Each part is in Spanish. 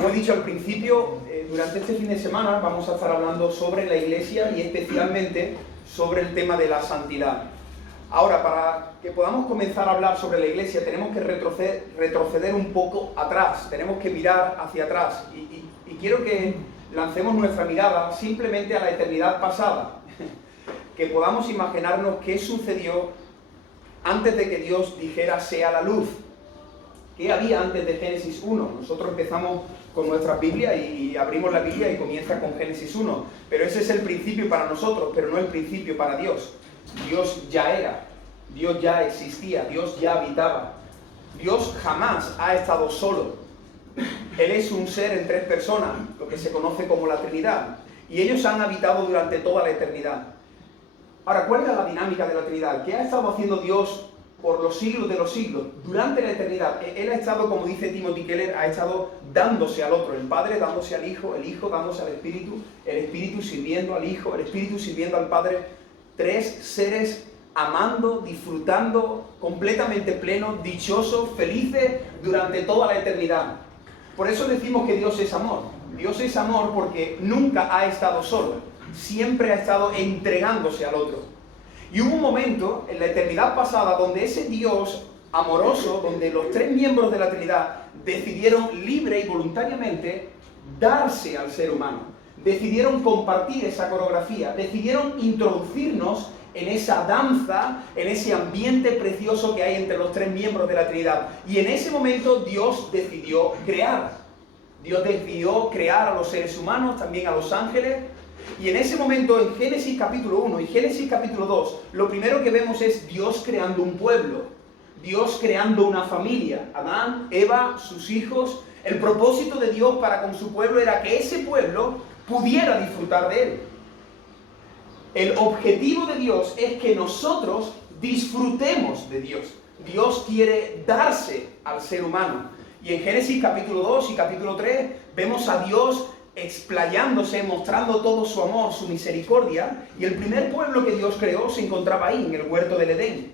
Como he dicho al principio, durante este fin de semana vamos a estar hablando sobre la Iglesia y especialmente sobre el tema de la santidad. Ahora, para que podamos comenzar a hablar sobre la Iglesia, tenemos que retroceder un poco atrás, tenemos que mirar hacia atrás. Y quiero que lancemos nuestra mirada simplemente a la eternidad pasada, que podamos imaginarnos qué sucedió antes de que Dios dijera sea la luz. ¿Qué había antes de Génesis 1? Nosotros empezamos con nuestra Biblia y abrimos la Biblia y comienza con Génesis 1. Pero ese es el principio para nosotros, pero no el principio para Dios. Dios ya era, Dios ya existía, Dios ya habitaba. Dios jamás ha estado solo. Él es un ser en tres personas, lo que se conoce como la Trinidad. Y ellos han habitado durante toda la eternidad. Ahora, ¿cuál es la dinámica de la Trinidad? ¿Qué ha estado haciendo Dios por los siglos de los siglos, durante la eternidad? Él ha estado, como dice Timothy Keller, ha estado dándose al otro, el Padre dándose al Hijo, el Hijo dándose al Espíritu, el Espíritu sirviendo al Hijo, el Espíritu sirviendo al Padre. Tres seres amando, disfrutando, completamente plenos, dichosos, felices durante toda la eternidad. Por eso decimos que Dios es amor. Dios es amor porque nunca ha estado solo, siempre ha estado entregándose al otro. Y hubo un momento en la eternidad pasada donde ese Dios amoroso, donde los tres miembros de la Trinidad decidieron libre y voluntariamente darse al ser humano. Decidieron compartir esa coreografía, decidieron introducirnos en esa danza, en ese ambiente precioso que hay entre los tres miembros de la Trinidad. Y en ese momento Dios decidió crear. Dios decidió crear a los seres humanos, también a los ángeles. Y en ese momento, en Génesis capítulo 1 y Génesis capítulo 2, lo primero que vemos es Dios creando un pueblo, Dios creando una familia, Adán, Eva, sus hijos. El propósito de Dios para con su pueblo era que ese pueblo pudiera disfrutar de él. El objetivo de Dios es que nosotros disfrutemos de Dios. Dios quiere darse al ser humano. Y en Génesis capítulo 2 y capítulo 3 vemos a Dios explayándose, mostrando todo su amor, su misericordia, y el primer pueblo que Dios creó se encontraba ahí, en el huerto del Edén.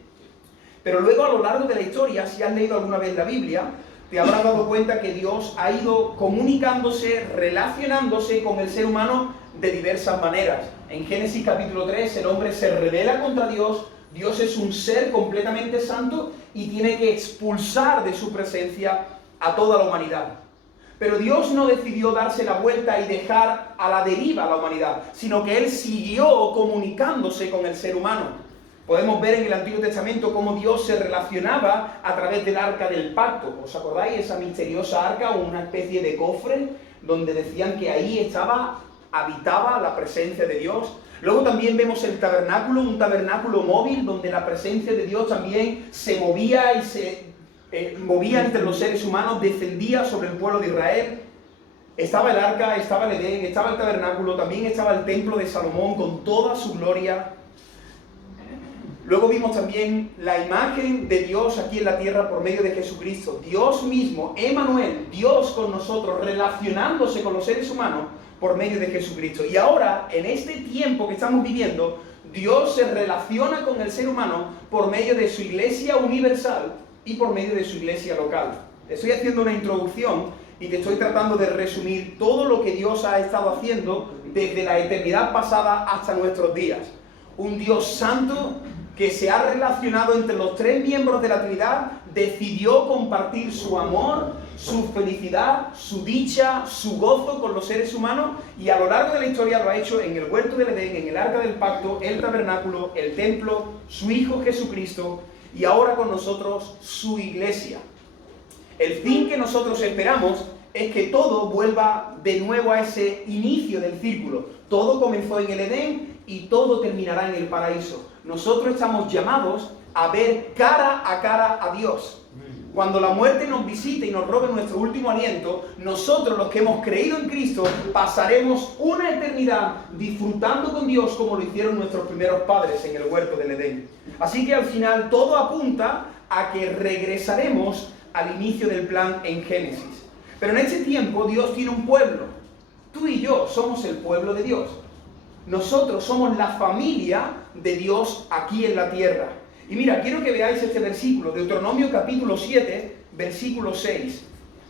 Pero luego, a lo largo de la historia, si has leído alguna vez la Biblia, te habrás dado cuenta que Dios ha ido comunicándose, relacionándose con el ser humano de diversas maneras. En Génesis capítulo 3, el hombre se rebela contra Dios. Dios es un ser completamente santo y tiene que expulsar de su presencia a toda la humanidad. Pero Dios no decidió darse la vuelta y dejar a la deriva a la humanidad, sino que Él siguió comunicándose con el ser humano. Podemos ver en el Antiguo Testamento cómo Dios se relacionaba a través del Arca del Pacto. ¿Os acordáis? Esa misteriosa arca, una especie de cofre, donde decían que ahí habitaba la presencia de Dios. Luego también vemos el tabernáculo, un tabernáculo móvil, donde la presencia de Dios también se movía y se movía entre los seres humanos, descendía sobre el pueblo de Israel. Estaba el arca, estaba el Edén, estaba el tabernáculo, también estaba el templo de Salomón con toda su gloria. Luego vimos también la imagen de Dios aquí en la tierra por medio de Jesucristo. Dios mismo, Emmanuel, Dios con nosotros, relacionándose con los seres humanos por medio de Jesucristo. Y ahora, en este tiempo que estamos viviendo, Dios se relaciona con el ser humano por medio de su iglesia universal y por medio de su iglesia local. Estoy haciendo una introducción y te estoy tratando de resumir todo lo que Dios ha estado haciendo desde la eternidad pasada hasta nuestros días. Un Dios santo que se ha relacionado entre los tres miembros de la Trinidad, decidió compartir su amor, su felicidad, su dicha, su gozo con los seres humanos, y a lo largo de la historia lo ha hecho en el huerto del Edén, en el Arca del Pacto, el tabernáculo, el templo, su Hijo Jesucristo, y ahora con nosotros su iglesia. El fin que nosotros esperamos es que todo vuelva de nuevo a ese inicio del círculo. Todo comenzó en el Edén y todo terminará en el paraíso. Nosotros estamos llamados a ver cara a Dios. Cuando la muerte nos visite y nos robe nuestro último aliento, nosotros, los que hemos creído en Cristo, pasaremos una eternidad disfrutando con Dios como lo hicieron nuestros primeros padres en el huerto del Edén. Así que al final todo apunta a que regresaremos al inicio del plan en Génesis. Pero en este tiempo Dios tiene un pueblo. Tú y yo somos el pueblo de Dios. Nosotros somos la familia de Dios aquí en la tierra. Y mira, quiero que veáis este versículo, Deuteronomio capítulo 7, versículo 6.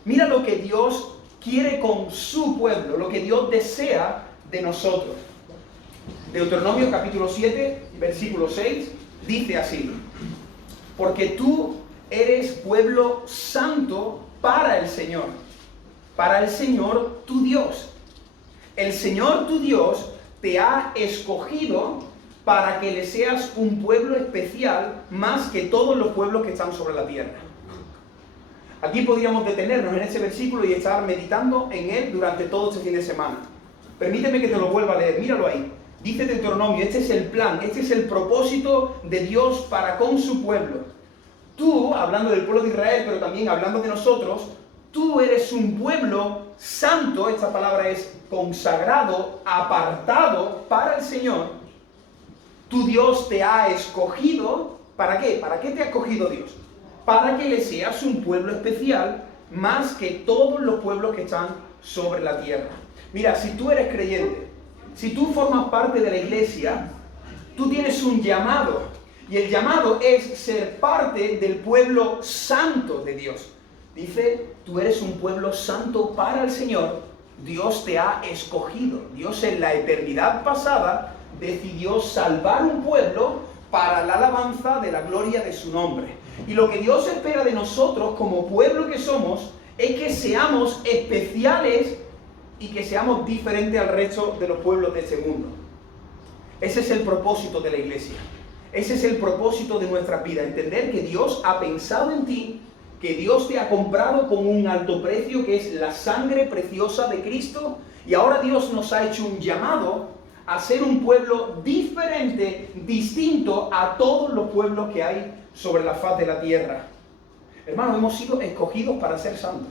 Mira lo que Dios quiere con su pueblo, lo que Dios desea de nosotros. Deuteronomio capítulo 7, versículo 6, dice así: porque tú eres pueblo santo para el Señor tu Dios. El Señor tu Dios te ha escogido para que le seas un pueblo especial más que todos los pueblos que están sobre la tierra. Aquí podríamos detenernos en ese versículo y estar meditando en él durante todo este fin de semana. Permíteme que te lo vuelva a leer, míralo ahí. Dice Deuteronomio, este es el plan, este es el propósito de Dios para con su pueblo. Tú, hablando del pueblo de Israel, pero también hablando de nosotros, tú eres un pueblo santo, esta palabra es consagrado, apartado para el Señor. Tu Dios te ha escogido, ¿para qué? ¿Para qué te ha escogido Dios? Para que le seas un pueblo especial, más que todos los pueblos que están sobre la tierra. Mira, si tú eres creyente, si tú formas parte de la iglesia, tú tienes un llamado, y el llamado es ser parte del pueblo santo de Dios. Dice, tú eres un pueblo santo para el Señor, Dios te ha escogido. Dios en la eternidad pasada decidió salvar un pueblo para la alabanza de la gloria de su nombre. Y lo que Dios espera de nosotros como pueblo que somos es que seamos especiales y que seamos diferentes al resto de los pueblos de este mundo. Ese es el propósito de la iglesia. Ese es el propósito de nuestra vida. Entender que Dios ha pensado en ti, que Dios te ha comprado con un alto precio, que es la sangre preciosa de Cristo, y ahora Dios nos ha hecho un llamado a ser un pueblo diferente, distinto a todos los pueblos que hay sobre la faz de la tierra. Hermanos, hemos sido escogidos para ser santos.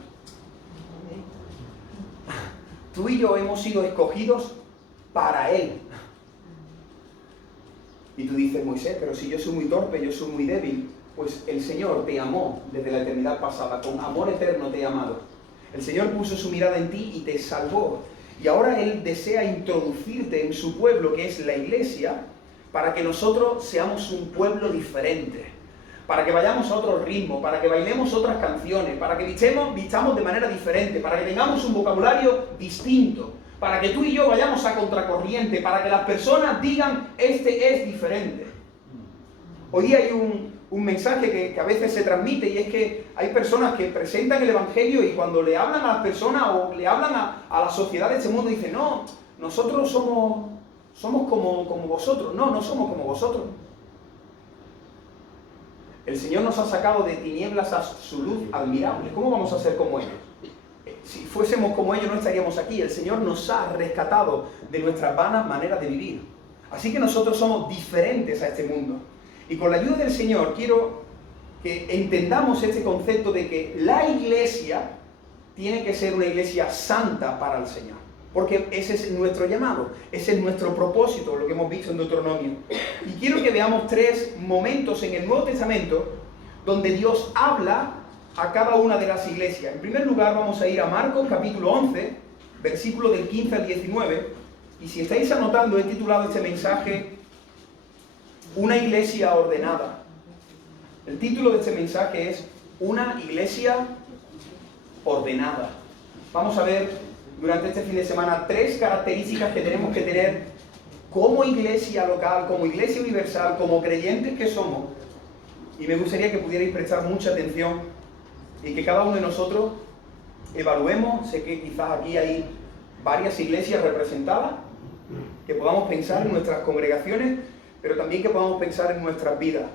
Tú y yo hemos sido escogidos para Él. Y tú dices, Moisés, pero si yo soy muy torpe, yo soy muy débil. Pues el Señor te amó desde la eternidad pasada, con amor eterno te ha amado. El Señor puso su mirada en ti y te salvó. Y ahora Él desea introducirte en su pueblo, que es la iglesia, para que nosotros seamos un pueblo diferente, para que vayamos a otro ritmo, para que bailemos otras canciones, para que vistamos de manera diferente, para que tengamos un vocabulario distinto, para que tú y yo vayamos a contracorriente, para que las personas digan, este es diferente. Hoy día hay un mensaje que a veces se transmite, y es que hay personas que presentan el Evangelio y cuando le hablan a las personas o le hablan a la sociedad de este mundo, dicen, no, nosotros somos como vosotros. No somos como vosotros. El Señor nos ha sacado de tinieblas a su luz admirable. ¿Cómo vamos a ser como ellos? Si fuésemos como ellos no estaríamos aquí. El Señor nos ha rescatado de nuestras vanas maneras de vivir. Así que nosotros somos diferentes a este mundo. Y con la ayuda del Señor quiero que entendamos este concepto de que la iglesia tiene que ser una iglesia santa para el Señor. Porque ese es nuestro llamado, ese es nuestro propósito, lo que hemos visto en Deuteronomio. Y quiero que veamos 3 momentos en el Nuevo Testamento donde Dios habla a cada una de las iglesias. En primer lugar vamos a ir a Marcos capítulo 11, versículo del 15 al 19. Y si estáis anotando, he titulado este mensaje Una iglesia ordenada. El título de este mensaje es Una iglesia ordenada. Vamos a ver durante este fin de semana 3 características que tenemos que tener como iglesia local, como iglesia universal, como creyentes que somos. Y me gustaría que pudierais prestar mucha atención y que cada uno de nosotros evaluemos. Sé que quizás aquí hay varias iglesias representadas, que podamos pensar en nuestras congregaciones, pero también que podamos pensar en nuestras vidas.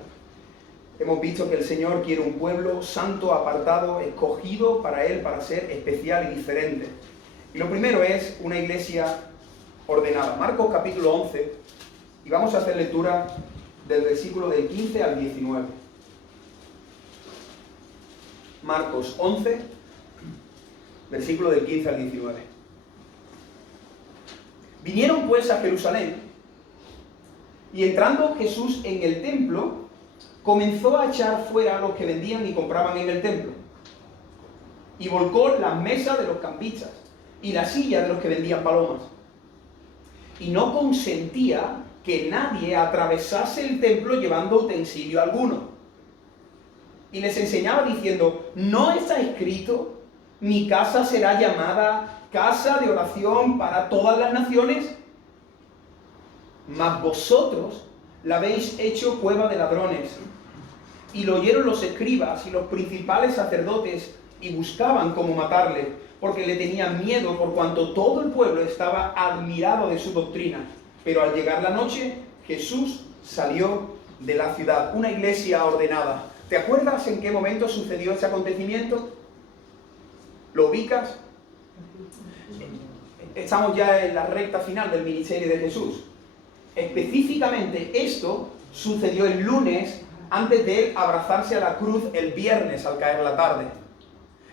Hemos visto que el Señor quiere un pueblo santo, apartado, escogido para Él, para ser especial y diferente. Y lo primero es una iglesia ordenada. Marcos capítulo 11, y vamos a hacer lectura del versículo del 15 al 19. Marcos 11, versículo del 15 al 19. Vinieron pues a Jerusalén, y entrando Jesús en el templo, comenzó a echar fuera a los que vendían y compraban en el templo, y volcó las mesas de los cambistas y las sillas de los que vendían palomas, y no consentía que nadie atravesase el templo llevando utensilio alguno. Y les enseñaba diciendo, ¿no está escrito, Mi casa será llamada casa de oración para todas las naciones, mas vosotros la habéis hecho cueva de ladrones. Y lo oyeron los escribas y los principales sacerdotes y buscaban cómo matarle, porque le tenían miedo por cuanto todo el pueblo estaba admirado de su doctrina. Pero al llegar la noche, Jesús salió de la ciudad, una iglesia ordenada. ¿Te acuerdas en qué momento sucedió ese acontecimiento? ¿Lo ubicas? Estamos ya en la recta final del ministerio de Jesús. Específicamente esto sucedió el lunes antes de él abrazarse a la cruz el viernes al caer la tarde.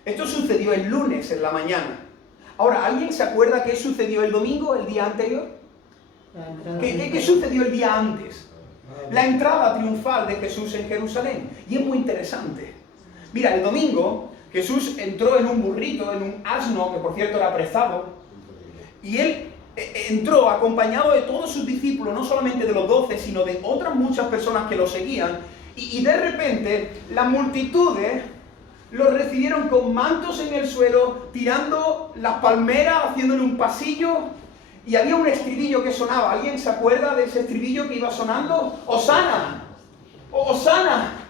Esto sucedió el lunes en la mañana. Ahora, ¿alguien se acuerda qué sucedió el domingo, el día anterior? ¿Qué sucedió el día antes? La entrada triunfal de Jesús en Jerusalén. Y es muy interesante. Mira, el domingo Jesús entró en un burrito, en un asno, que por cierto era prestado, y él entró acompañado de todos sus discípulos, no solamente de los 12, sino de otras muchas personas que lo seguían, y de repente las multitudes lo recibieron con mantos en el suelo, tirando las palmeras, haciéndole un pasillo, y había un estribillo que sonaba. ¿Alguien se acuerda de ese estribillo que iba sonando? ¡Hosana! ¡Hosana!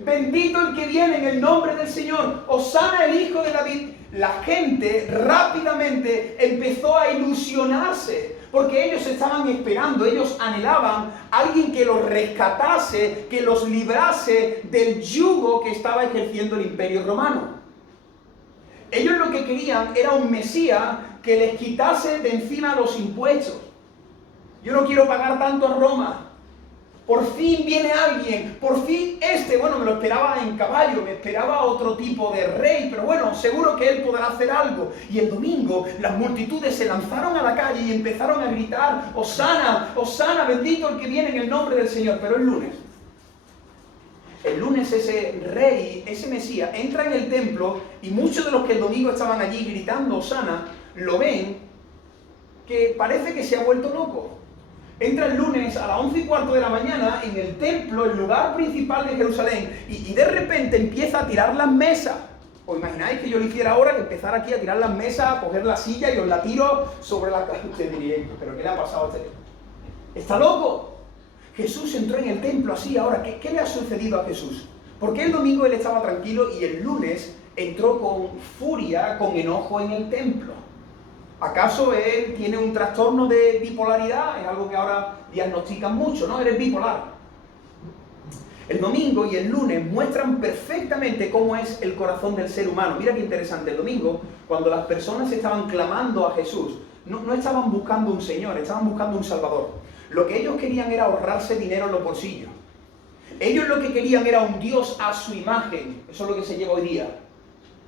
Bendito el que viene en el nombre del Señor. ¡Hosana el Hijo de David! La gente rápidamente empezó a ilusionarse, porque ellos estaban esperando, ellos anhelaban a alguien que los rescatase, que los librase del yugo que estaba ejerciendo el Imperio Romano. Ellos lo que querían era un Mesías que les quitase de encima los impuestos. Yo no quiero pagar tanto a Roma. Por fin viene alguien, por fin bueno, me lo esperaba en caballo, me esperaba otro tipo de rey, pero bueno, seguro que él podrá hacer algo. Y el domingo las multitudes se lanzaron a la calle y empezaron a gritar, ¡Hosana, Hosana, bendito el que viene en el nombre del Señor! Pero el lunes ese rey, ese Mesías, entra en el templo y muchos de los que el domingo estaban allí gritando ¡Hosana! Lo ven que parece que se ha vuelto loco. Entra el lunes a las 11:15 de la mañana en el templo, el lugar principal de Jerusalén, y de repente empieza a tirar las mesas. ¿Os imagináis que yo lo hiciera ahora, que empezara aquí a tirar las mesas, a coger la silla y os la tiro sobre la cabeza? Usted diría, ¿pero qué le ha pasado a usted? ¿Está loco? Jesús entró en el templo así. Ahora, ¿qué le ha sucedido a Jesús? ¿Por qué el domingo él estaba tranquilo y el lunes entró con furia, con enojo en el templo? ¿Acaso él tiene un trastorno de bipolaridad? Es algo que ahora diagnostican mucho, ¿no? Eres bipolar. El domingo y el lunes muestran perfectamente cómo es el corazón del ser humano. Mira qué interesante. El domingo, cuando las personas estaban clamando a Jesús, no estaban buscando un Señor, estaban buscando un Salvador. Lo que ellos querían era ahorrarse dinero en los bolsillos. Ellos lo que querían era un Dios a su imagen. Eso es lo que se lleva hoy día.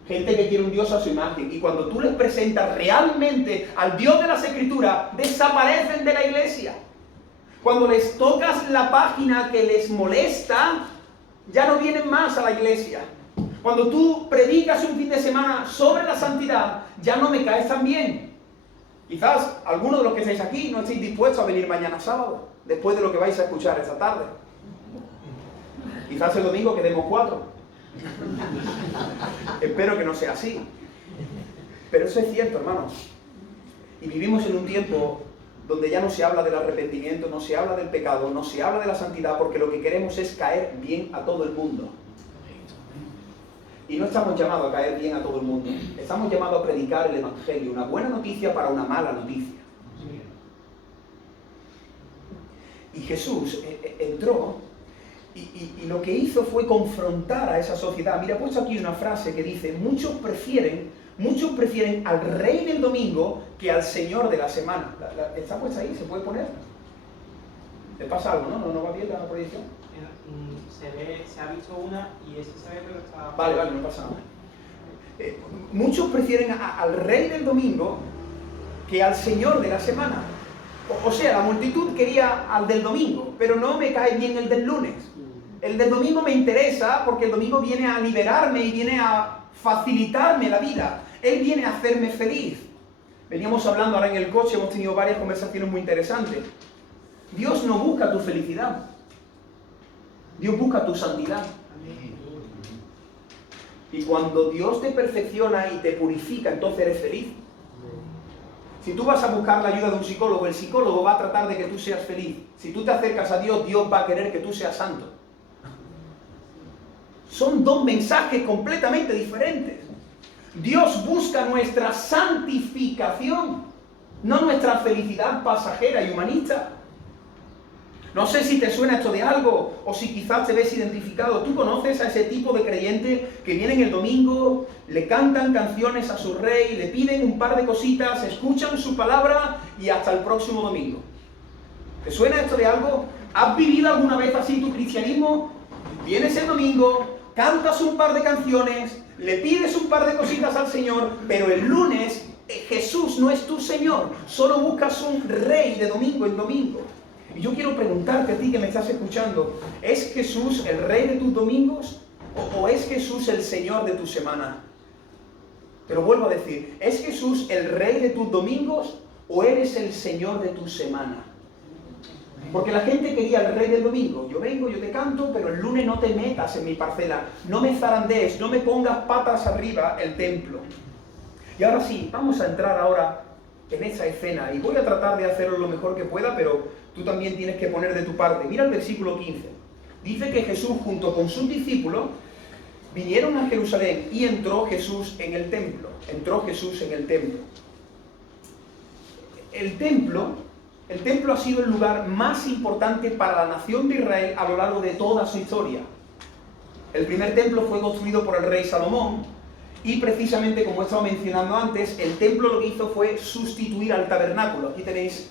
Gente que quiere un Dios a su imagen. Y cuando tú les presentas realmente al Dios de las Escrituras, desaparecen de la iglesia. Cuando les tocas la página que les molesta, ya no vienen más a la iglesia. Cuando tú predicas un fin de semana sobre la santidad, ya no me caes tan bien. Quizás algunos de los que estáis aquí no estéis dispuestos a venir mañana sábado, después de lo que vais a escuchar esta tarde. Quizás el domingo quedemos 4. Espero que no sea así. Pero eso es cierto, hermanos. Y vivimos en un tiempo donde ya no se habla del arrepentimiento, no se habla del pecado, no se habla de la santidad, porque lo que queremos es caer bien a todo el mundo. Y no estamos llamados a caer bien a todo el mundo. Estamos llamados a predicar el Evangelio, una buena noticia para una mala noticia. Y Jesús entró y lo que hizo fue confrontar a esa sociedad. Mira, he puesto aquí una frase que dice: muchos prefieren al rey del domingo que al señor de la semana. ¿Está puesta ahí? ¿Se puede poner? ¿Te pasa algo, no? ¿No va bien la proyección? Se ha visto una y ese se ve, pero está... Vale, no pasa nada. Muchos prefieren al rey del domingo que al señor de la semana. O sea, la multitud quería al del domingo, pero no me cae bien el del lunes. El del domingo me interesa porque el domingo viene a liberarme y viene a facilitarme la vida. Él viene a hacerme feliz. Veníamos hablando ahora en el coche, hemos tenido varias conversaciones muy interesantes. Dios no busca tu felicidad. Dios busca tu santidad. Y cuando Dios te perfecciona y te purifica, entonces eres feliz. Si tú vas a buscar la ayuda de un psicólogo, el psicólogo va a tratar de que tú seas feliz. Si tú te acercas a Dios, Dios va a querer que tú seas santo. Son dos mensajes completamente diferentes. Dios busca nuestra santificación, no nuestra felicidad pasajera y humanista. No sé si te suena esto de algo, o si quizás te ves identificado. ¿Tú conoces a ese tipo de creyente que vienen el domingo, le cantan canciones a su rey, le piden un par de cositas, escuchan su palabra y hasta el próximo domingo? ¿Te suena esto de algo? ¿Has vivido alguna vez así tu cristianismo? Vienes el domingo, cantas un par de canciones, le pides un par de cositas al Señor, pero el lunes Jesús no es tu Señor, solo buscas un rey de domingo en domingo. Y yo quiero preguntarte a ti que me estás escuchando, ¿es Jesús el rey de tus domingos o es Jesús el Señor de tu semana? Te lo vuelvo a decir, ¿es Jesús el rey de tus domingos o eres el Señor de tu semana? Porque la gente quería el rey del domingo. Yo vengo, yo te canto, pero el lunes no te metas en mi parcela, no me zarandees, no me pongas patas arriba el templo. Y ahora sí, vamos a entrar ahora en esa escena y voy a tratar de hacerlo lo mejor que pueda, pero tú también tienes que poner de tu parte. Mira el versículo 15. Dice que Jesús junto con sus discípulos vinieron a Jerusalén y entró Jesús en el templo. Entró Jesús en el templo. El templo ha sido el lugar más importante para la nación de Israel a lo largo de toda su historia. El primer templo fue construido por el rey Salomón y precisamente, como he estado mencionando antes, el templo lo que hizo fue sustituir al tabernáculo. Aquí tenéis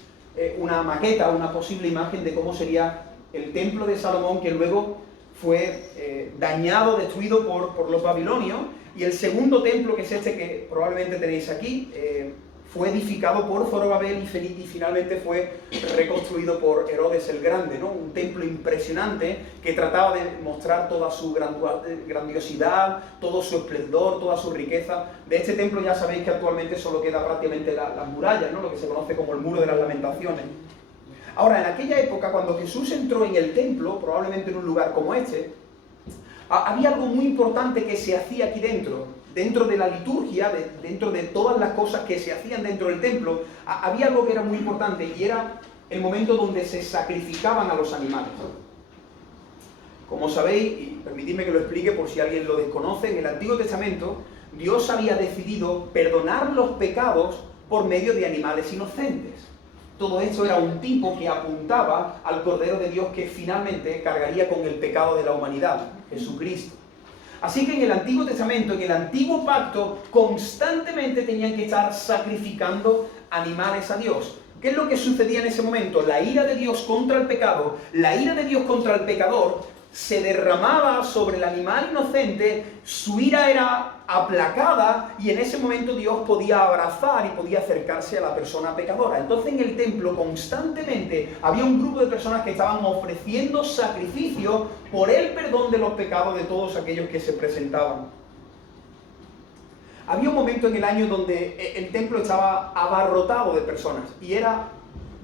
una maqueta, una posible imagen de cómo sería el templo de Salomón, que luego fue dañado, destruido por los babilonios, y el segundo templo, que es este que probablemente tenéis aquí, fue edificado por Zorobabel y finalmente fue reconstruido por Herodes el Grande, ¿no? Un templo impresionante que trataba de mostrar toda su grandiosidad, todo su esplendor, toda su riqueza. De este templo ya sabéis que actualmente solo queda prácticamente las murallas, ¿no? Lo que se conoce como el Muro de las Lamentaciones. Ahora, en aquella época, cuando Jesús entró en el templo, probablemente en un lugar como este, había algo muy importante que se hacía aquí dentro de la liturgia, dentro de todas las cosas que se hacían dentro del templo, había algo que era muy importante y era el momento donde se sacrificaban a los animales. Como sabéis, y permitidme que lo explique por si alguien lo desconoce, en el Antiguo Testamento Dios había decidido perdonar los pecados por medio de animales inocentes. Todo esto era un tipo que apuntaba al Cordero de Dios que finalmente cargaría con el pecado de la humanidad, Jesucristo. Así que en el Antiguo Testamento, en el Antiguo Pacto, constantemente tenían que estar sacrificando animales a Dios. ¿Qué es lo que sucedía en ese momento? La ira de Dios contra el pecado, la ira de Dios contra el pecador, se derramaba sobre el animal inocente, su ira era aplacada y en ese momento Dios podía abrazar y podía acercarse a la persona pecadora. Entonces en el templo constantemente había un grupo de personas que estaban ofreciendo sacrificio por el perdón de los pecados de todos aquellos que se presentaban. Había un momento en el año donde el templo estaba abarrotado de personas y era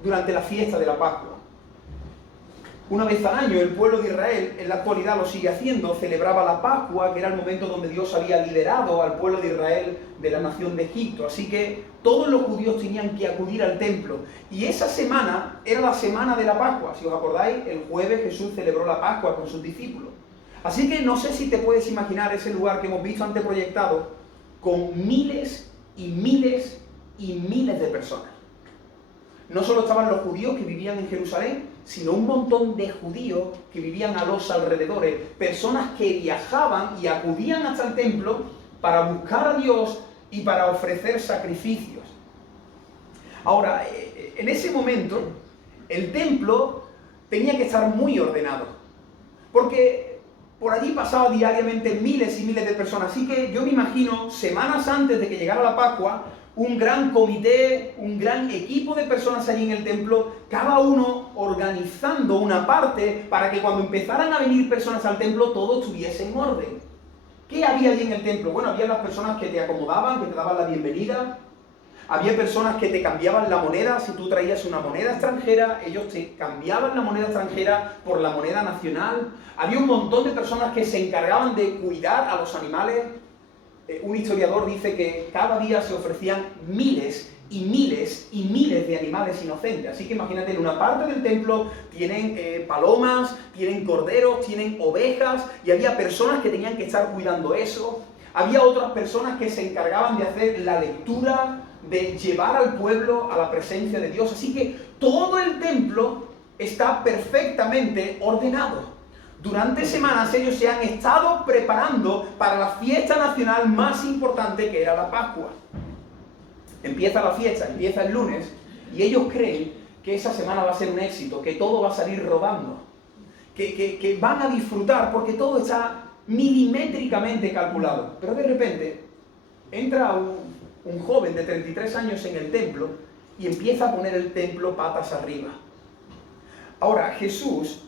durante la fiesta de la Pascua. Una vez al año el pueblo de Israel, en la actualidad lo sigue haciendo, celebraba la Pascua, que era el momento donde Dios había liberado al pueblo de Israel de la nación de Egipto. Así que todos los judíos tenían que acudir al templo. Y esa semana era la semana de la Pascua. Si os acordáis, el jueves Jesús celebró la Pascua con sus discípulos. Así que no sé si te puedes imaginar ese lugar que hemos visto antes proyectado, con miles y miles y miles de personas. No solo estaban los judíos que vivían en Jerusalén, sino un montón de judíos que vivían a los alrededores, personas que viajaban y acudían hasta el templo para buscar a Dios y para ofrecer sacrificios. Ahora, en ese momento, el templo tenía que estar muy ordenado, porque por allí pasaba diariamente miles y miles de personas, así que yo me imagino, semanas antes de que llegara la Pascua, un gran comité, un gran equipo de personas allí en el templo, cada uno organizando una parte para que cuando empezaran a venir personas al templo todo estuviese en orden. ¿Qué había allí en el templo? Bueno, había las personas que te acomodaban, que te daban la bienvenida, había personas que te cambiaban la moneda. Si tú traías una moneda extranjera, ellos te cambiaban la moneda extranjera por la moneda nacional. Había un montón de personas que se encargaban de cuidar a los animales. un historiador dice que cada día se ofrecían miles y miles y miles de animales inocentes. Así que imagínate, en una parte del templo tienen palomas, tienen corderos, tienen ovejas, y había personas que tenían que estar cuidando eso. Había otras personas que se encargaban de hacer la lectura, de llevar al pueblo a la presencia de Dios. Así que todo el templo está perfectamente ordenado. Durante semanas ellos se han estado preparando para la fiesta nacional más importante, que era la Pascua. Empieza la fiesta, empieza el lunes, y ellos creen que esa semana va a ser un éxito, que todo va a salir rodando, que van a disfrutar porque todo está milimétricamente calculado. Pero de repente entra un joven de 33 años en el templo y empieza a poner el templo patas arriba. Ahora, Jesús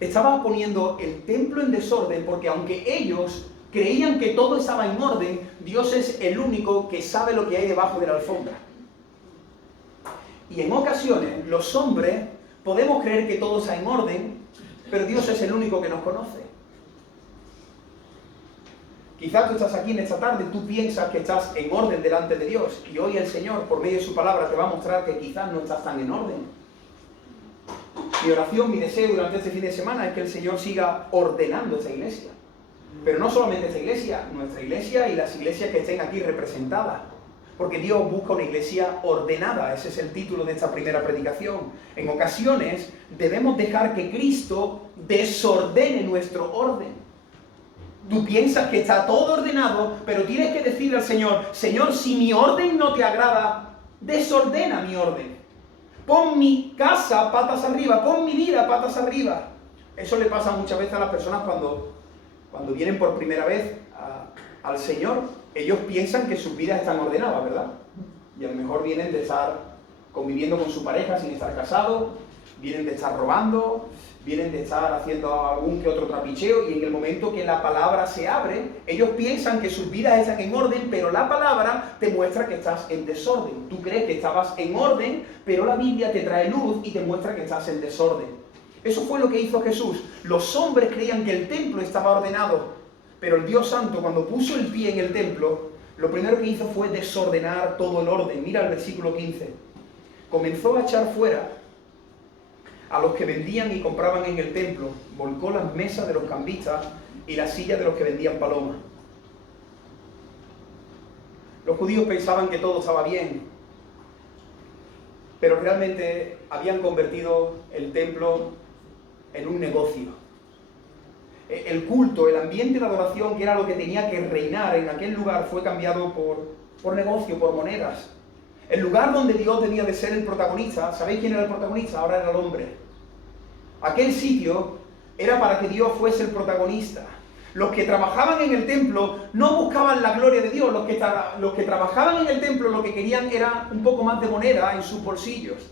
estaba poniendo el templo en desorden porque aunque ellos creían que todo estaba en orden, Dios es el único que sabe lo que hay debajo de la alfombra. Y en ocasiones los hombres podemos creer que todo está en orden, pero Dios es el único que nos conoce. Quizás tú estás aquí en esta tarde, tú piensas que estás en orden delante de Dios, y hoy el Señor, por medio de su palabra, te va a mostrar que quizás no estás tan en orden. Mi oración, mi deseo durante este fin de semana es que el Señor siga ordenando esta iglesia. Pero no solamente esta iglesia, nuestra iglesia y las iglesias que estén aquí representadas. Porque Dios busca una iglesia ordenada, ese es el título de esta primera predicación. En ocasiones debemos dejar que Cristo desordene nuestro orden. Tú piensas que está todo ordenado, pero tienes que decirle al Señor, Señor, si mi orden no te agrada, desordena mi orden. Pon mi casa patas arriba, pon mi vida patas arriba. Eso le pasa muchas veces a las personas cuando vienen por primera vez al Señor. Ellos piensan que sus vidas están ordenadas, ¿verdad? Y a lo mejor vienen de estar conviviendo con su pareja sin estar casados, vienen de estar robando, vienen de estar haciendo algún que otro trapicheo, y en el momento que la palabra se abre, ellos piensan que sus vidas están en orden, pero la palabra te muestra que estás en desorden. Tú crees que estabas en orden, pero la Biblia te trae luz y te muestra que estás en desorden. Eso fue lo que hizo Jesús. Los hombres creían que el templo estaba ordenado, pero el Dios Santo, cuando puso el pie en el templo, lo primero que hizo fue desordenar todo el orden. Mira el versículo 15. Comenzó a echar fuera a los que vendían y compraban en el templo, volcó las mesas de los cambistas y las sillas de los que vendían palomas. Los judíos pensaban que todo estaba bien, pero realmente habían convertido el templo en un negocio. El culto, el ambiente de adoración, que era lo que tenía que reinar en aquel lugar, fue cambiado por negocio, por monedas. El lugar donde Dios debía de ser el protagonista, ¿sabéis quién era el protagonista? Ahora era el hombre. Aquel sitio era para que Dios fuese el protagonista. Los que trabajaban en el templo no buscaban la gloria de Dios. Los que trabajaban en el templo lo que querían era un poco más de moneda en sus bolsillos.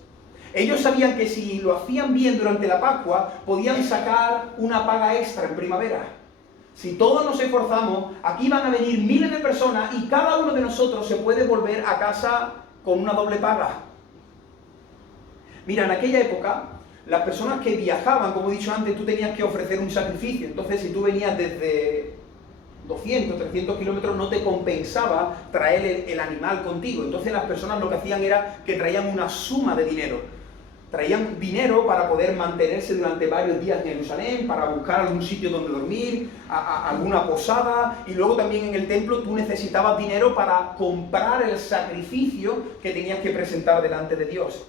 Ellos sabían que si lo hacían bien durante la Pascua, podían sacar una paga extra en primavera. Si todos nos esforzamos, aquí van a venir miles de personas y cada uno de nosotros se puede volver a casa con una doble paga. Mira, en aquella época, las personas que viajaban, como he dicho antes, tú tenías que ofrecer un sacrificio. Entonces, si tú venías desde 200, 300 kilómetros, no te compensaba traer el animal contigo. Entonces, las personas lo que hacían era que traían una suma de dinero. Traían dinero para poder mantenerse durante varios días en Jerusalén, para buscar algún sitio donde dormir, alguna posada, y luego también en el templo tú necesitabas dinero para comprar el sacrificio que tenías que presentar delante de Dios.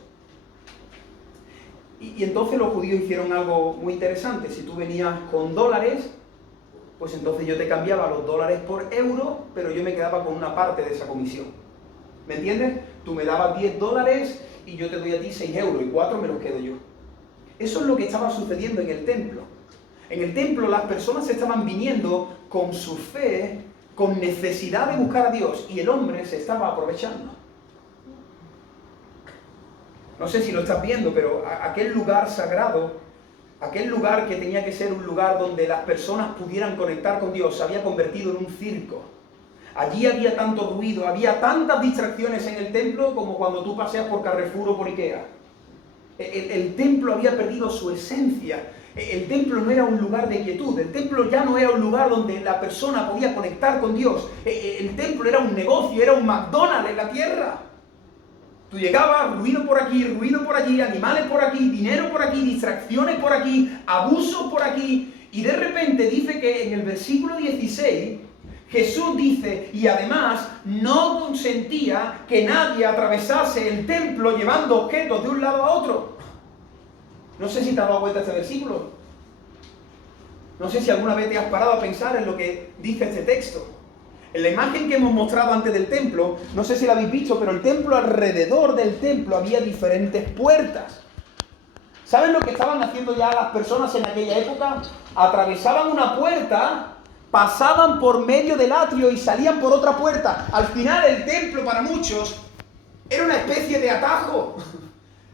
Y entonces los judíos hicieron algo muy interesante. Si tú venías con dólares, pues entonces yo te cambiaba los dólares por euros, pero yo me quedaba con una parte de esa comisión. ¿Me entiendes? Tú me dabas 10 dólares y yo te doy a ti 6 euros y 4 me los quedo yo. Eso es lo que estaba sucediendo en el templo. En el templo las personas estaban viniendo con su fe, con necesidad de buscar a Dios, y el hombre se estaba aprovechando. No sé si lo estás viendo, pero aquel lugar sagrado, aquel lugar que tenía que ser un lugar donde las personas pudieran conectar con Dios, se había convertido en un circo. Allí había tanto ruido, había tantas distracciones en el templo como cuando tú paseas por Carrefour o por Ikea. El templo había perdido su esencia. El templo no era un lugar de quietud. El templo ya no era un lugar donde la persona podía conectar con Dios. El templo era un negocio, era un McDonald's en la tierra. Tú llegabas, ruido por aquí, ruido por allí, animales por aquí, dinero por aquí, distracciones por aquí, abusos por aquí. Y de repente dice que en el versículo 16, Jesús dice, y además no consentía que nadie atravesase el templo llevando objetos de un lado a otro. No sé si te has dado cuenta este versículo. No sé si alguna vez te has parado a pensar en lo que dice este texto. En la imagen que hemos mostrado antes del templo, no sé si la habéis visto, pero el templo, alrededor del templo había diferentes puertas. ¿Saben lo que estaban haciendo ya las personas en aquella época? Atravesaban una puerta, pasaban por medio del atrio y salían por otra puerta. Al final el templo para muchos era una especie de atajo.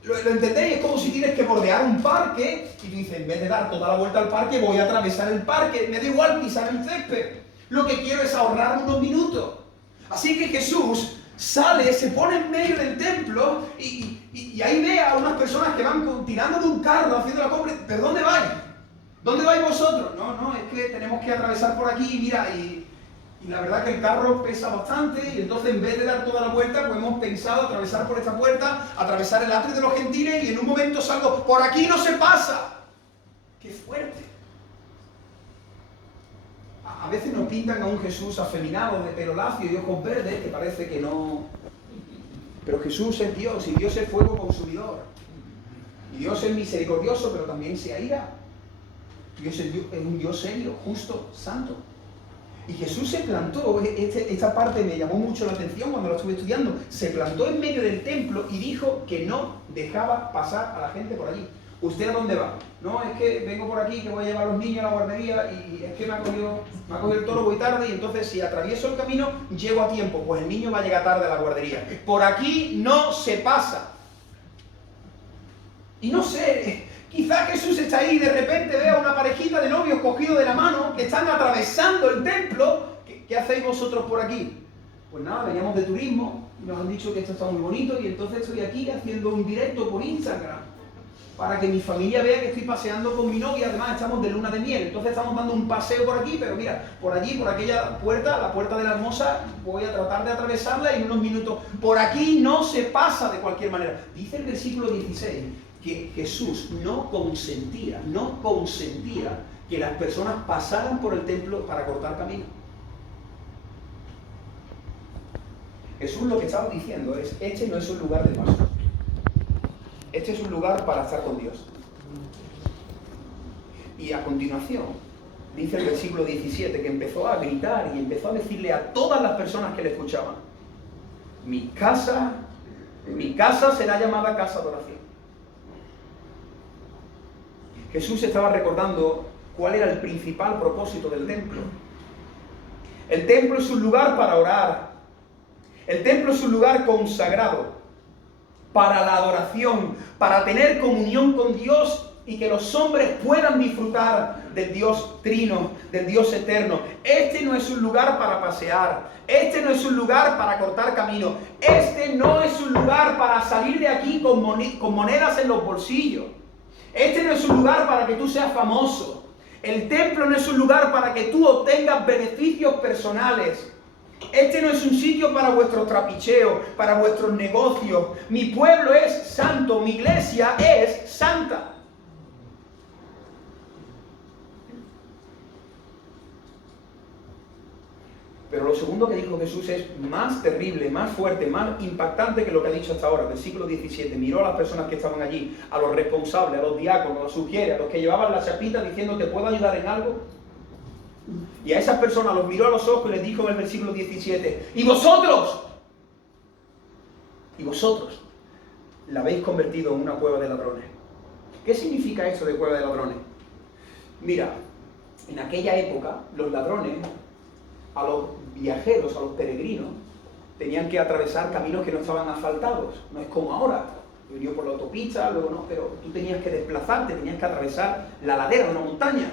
¿Lo entendéis? Es como si tienes que bordear un parque y tú dices, en vez de dar toda la vuelta al parque, voy a atravesar el parque. Me da igual pisar el césped. Lo que quiero es ahorrar unos minutos. Así que Jesús sale, se pone en medio del templo y ahí ve a unas personas que van tirando de un carro haciendo la compra. ¿Pero dónde vais? ¿Dónde vais vosotros? No, es que tenemos que atravesar por aquí, mira, y la verdad que el carro pesa bastante y entonces en vez de dar toda la vuelta, pues hemos pensado atravesar por esta puerta, atravesar el atrio de los gentiles y en un momento salgo, por aquí no se pasa. ¡Qué fuerte! A veces nos pintan a un Jesús afeminado, de pelo lacio y ojos verdes, que parece que no... Pero Jesús es Dios, y Dios es fuego consumidor. Y Dios es misericordioso, pero también se aira. Dios es un Dios serio, justo, santo. Y Jesús se plantó, esta parte me llamó mucho la atención cuando la estuve estudiando, se plantó en medio del templo y dijo que no dejaba pasar a la gente por allí. ¿Usted a dónde va? No, es que vengo por aquí, que voy a llevar a los niños a la guardería y es que me ha cogido el toro, voy tarde y entonces si atravieso el camino, llego a tiempo, pues el niño va a llegar tarde a la guardería. Por aquí no se pasa. Y no sé, quizás Jesús está ahí y de repente ve a una parejita de novios cogidos de la mano que están atravesando el templo. ¿Qué hacéis vosotros por aquí? Pues nada, veníamos de turismo y nos han dicho que esto está muy bonito y entonces estoy aquí haciendo un directo por Instagram para que mi familia vea que estoy paseando con mi novia. Además estamos de luna de miel, entonces estamos dando un paseo por aquí, pero mira, por allí, por aquella puerta, la puerta de la hermosa, voy a tratar de atravesarla en unos minutos. Por aquí no se pasa de cualquier manera. Dice el versículo 16 que Jesús no consentía que las personas pasaran por el templo para cortar camino. Jesús lo que estaba diciendo es, este no es un lugar de paso. Este es un lugar para estar con Dios. Y a continuación, dice el versículo 17, que empezó a gritar y empezó a decirle a todas las personas que le escuchaban, mi casa será llamada casa de oración. Jesús estaba recordando cuál era el principal propósito del templo. El templo es un lugar para orar. El templo es un lugar consagrado para la adoración, para tener comunión con Dios y que los hombres puedan disfrutar del Dios trino, del Dios eterno. Este no es un lugar para pasear, este no es un lugar para cortar camino, este no es un lugar para salir de aquí con monedas en los bolsillos, este no es un lugar para que tú seas famoso, el templo no es un lugar para que tú obtengas beneficios personales. Este no es un sitio para vuestros trapicheos, para vuestros negocios. Mi pueblo es santo, mi iglesia es santa. Pero lo segundo que dijo Jesús es más terrible, más fuerte, más impactante que lo que ha dicho hasta ahora. Versículo 17. Miró a las personas que estaban allí, a los responsables, a los diáconos, a los sugieres, a los que llevaban la chapita diciendo, ¿te puedo ayudar en algo? Y a esas personas los miró a los ojos y les dijo en el versículo 17, ¿y vosotros la habéis convertido en una cueva de ladrones? ¿Qué significa eso de cueva de ladrones? Mira, en aquella época los ladrones, a los viajeros, a los peregrinos, tenían que atravesar caminos que no estaban asfaltados. No es como ahora, venía por la autopista, luego no, pero tú tenías que desplazarte, tenías que atravesar la ladera de una montaña.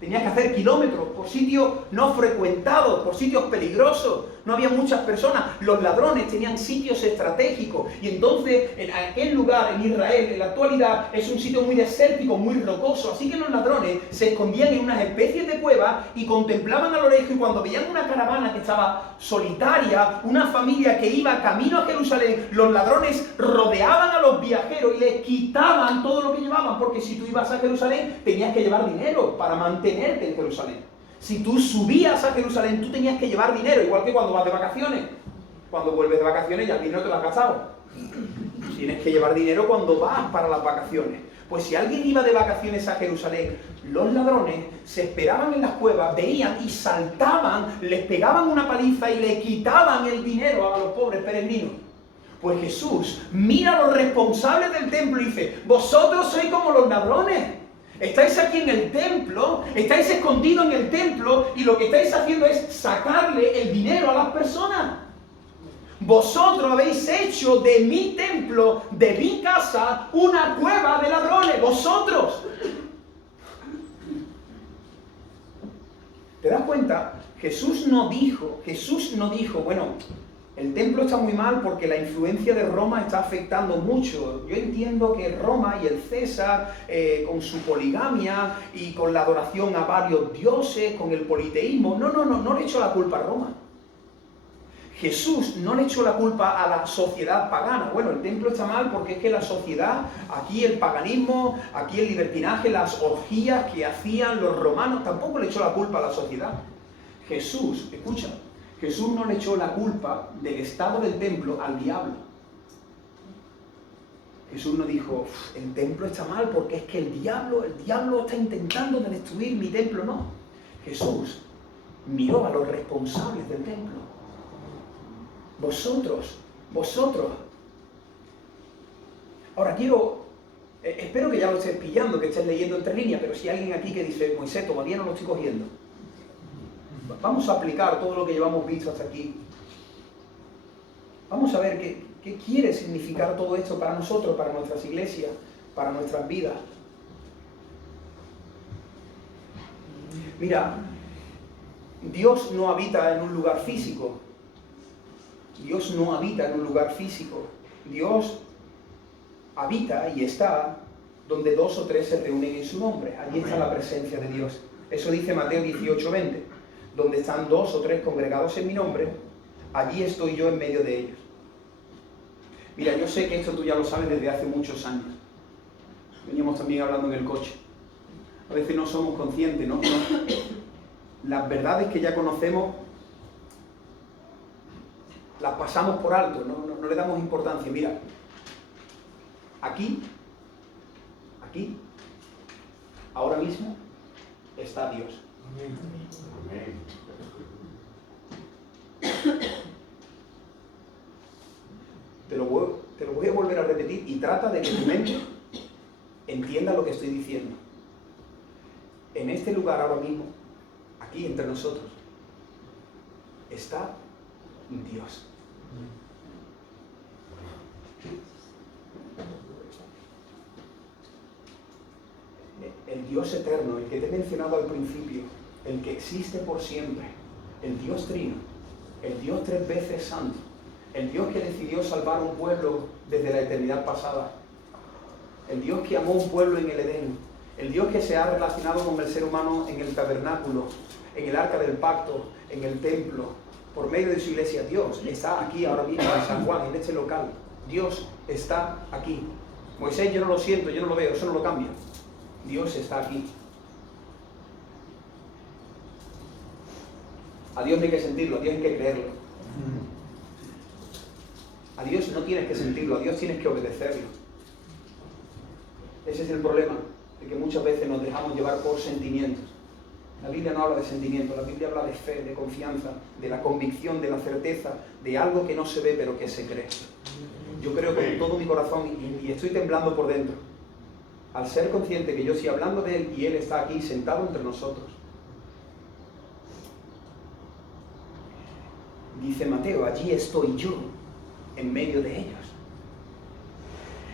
Tenías que hacer kilómetros por sitios no frecuentados, por sitios peligrosos. No había muchas personas. Los ladrones tenían sitios estratégicos. Y entonces, en aquel lugar, en Israel, en la actualidad, es un sitio muy desértico, muy rocoso. Así que los ladrones se escondían en unas especies de cuevas y contemplaban a lo lejos. Y cuando veían una caravana que estaba solitaria, una familia que iba camino a Jerusalén, los ladrones rodeaban a los viajeros y les quitaban todo lo que llevaban. Porque si tú ibas a Jerusalén, tenías que llevar dinero para mantenerte en Jerusalén. Si tú subías a Jerusalén, tú tenías que llevar dinero, igual que cuando vas de vacaciones. Cuando vuelves de vacaciones ya el dinero te lo has gastado. Tienes que llevar dinero cuando vas para las vacaciones. Pues si alguien iba de vacaciones a Jerusalén, los ladrones se esperaban en las cuevas, veían y saltaban, les pegaban una paliza y le quitaban el dinero a los pobres peregrinos. Pues Jesús mira a los responsables del templo y dice, vosotros sois como los ladrones. Estáis aquí en el templo, estáis escondidos en el templo y lo que estáis haciendo es sacarle el dinero a las personas. Vosotros habéis hecho de mi templo, de mi casa, una cueva de ladrones. Vosotros. ¿Te das cuenta? Jesús no dijo, bueno, el templo está muy mal porque la influencia de Roma está afectando mucho. Yo entiendo que Roma y el César, con su poligamia y con la adoración a varios dioses, con el politeísmo, no le echó la culpa a Roma. Jesús no le echó la culpa a la sociedad pagana. Bueno, el templo está mal porque es que la sociedad, aquí el paganismo, aquí el libertinaje, las orgías que hacían los romanos, tampoco le echó la culpa a la sociedad. Jesús, escucha, Jesús no le echó la culpa del estado del templo al diablo. Jesús no dijo, el templo está mal porque es que el diablo está intentando destruir mi templo. No. Jesús miró a los responsables del templo. Vosotros. Ahora espero que ya lo estés pillando, que estés leyendo entre líneas, pero si hay alguien aquí que dice, Moisés, todavía no lo estoy cogiendo. Vamos a aplicar todo lo que llevamos visto hasta aquí. Vamos a ver qué quiere significar todo esto para nosotros, para nuestras iglesias, para nuestras vidas. Mira, Dios no habita en un lugar físico. Dios no habita en un lugar físico. Dios habita y está donde 2 o 3 se reúnen en su nombre. Allí está la presencia de Dios. Eso dice Mateo 18:20. Donde están 2 o 3 congregados en mi nombre, allí estoy yo en medio de ellos. Mira, yo sé que esto tú ya lo sabes desde hace muchos años. Veníamos también hablando en el coche. A veces no somos conscientes, ¿no? Las verdades que ya conocemos las pasamos por alto, no le damos importancia. Mira, aquí, ahora mismo, está Dios. Te lo voy a volver a repetir y trata de que tu mente entienda lo que estoy diciendo. En este lugar ahora mismo, aquí entre nosotros, está Dios. El Dios eterno, el que te he mencionado al principio, el que existe por siempre, el Dios trino, el Dios 3 veces santo, el Dios que decidió salvar un pueblo desde la eternidad pasada, el Dios que amó un pueblo en el Edén, el Dios que se ha relacionado con el ser humano en el tabernáculo, en el arca del pacto, en el templo, por medio de su iglesia. Dios está aquí ahora mismo en San Juan, en este local. Dios está aquí. Moisés, yo no lo siento, yo no lo veo, eso no lo cambia. Dios está aquí. A Dios no hay que sentirlo, a Dios hay que creerlo. A Dios no tienes que sentirlo, a Dios tienes que obedecerlo. Ese es el problema, de que muchas veces nos dejamos llevar por sentimientos. La Biblia no habla de sentimientos, la Biblia habla de fe, de confianza, de la convicción, de la certeza, de algo que no se ve pero que se cree. Yo creo con todo mi corazón y estoy temblando por dentro, al ser consciente que yo estoy hablando de Él y Él está aquí sentado entre nosotros. Dice Mateo, allí estoy yo, en medio de ellos.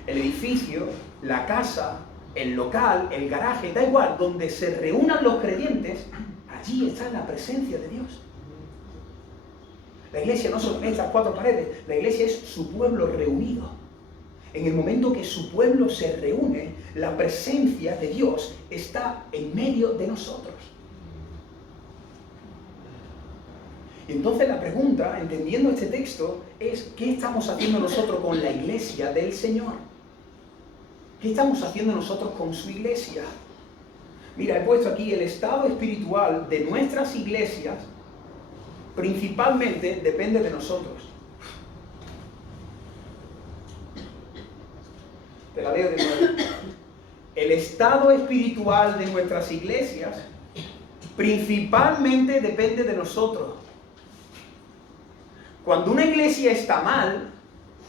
El edificio, la casa, el local, el garaje, da igual, donde se reúnan los creyentes, allí está la presencia de Dios. La iglesia no son estas 4 paredes, la iglesia es su pueblo reunido. En el momento que su pueblo se reúne, la presencia de Dios está en medio de nosotros. Y entonces la pregunta, entendiendo este texto, es ¿qué estamos haciendo nosotros con la iglesia del Señor? ¿Qué estamos haciendo nosotros con su iglesia? Mira, he puesto aquí el estado espiritual de nuestras iglesias, principalmente depende de nosotros. Te la leo de nuevo. El estado espiritual de nuestras iglesias principalmente depende de nosotros. Cuando una iglesia está mal,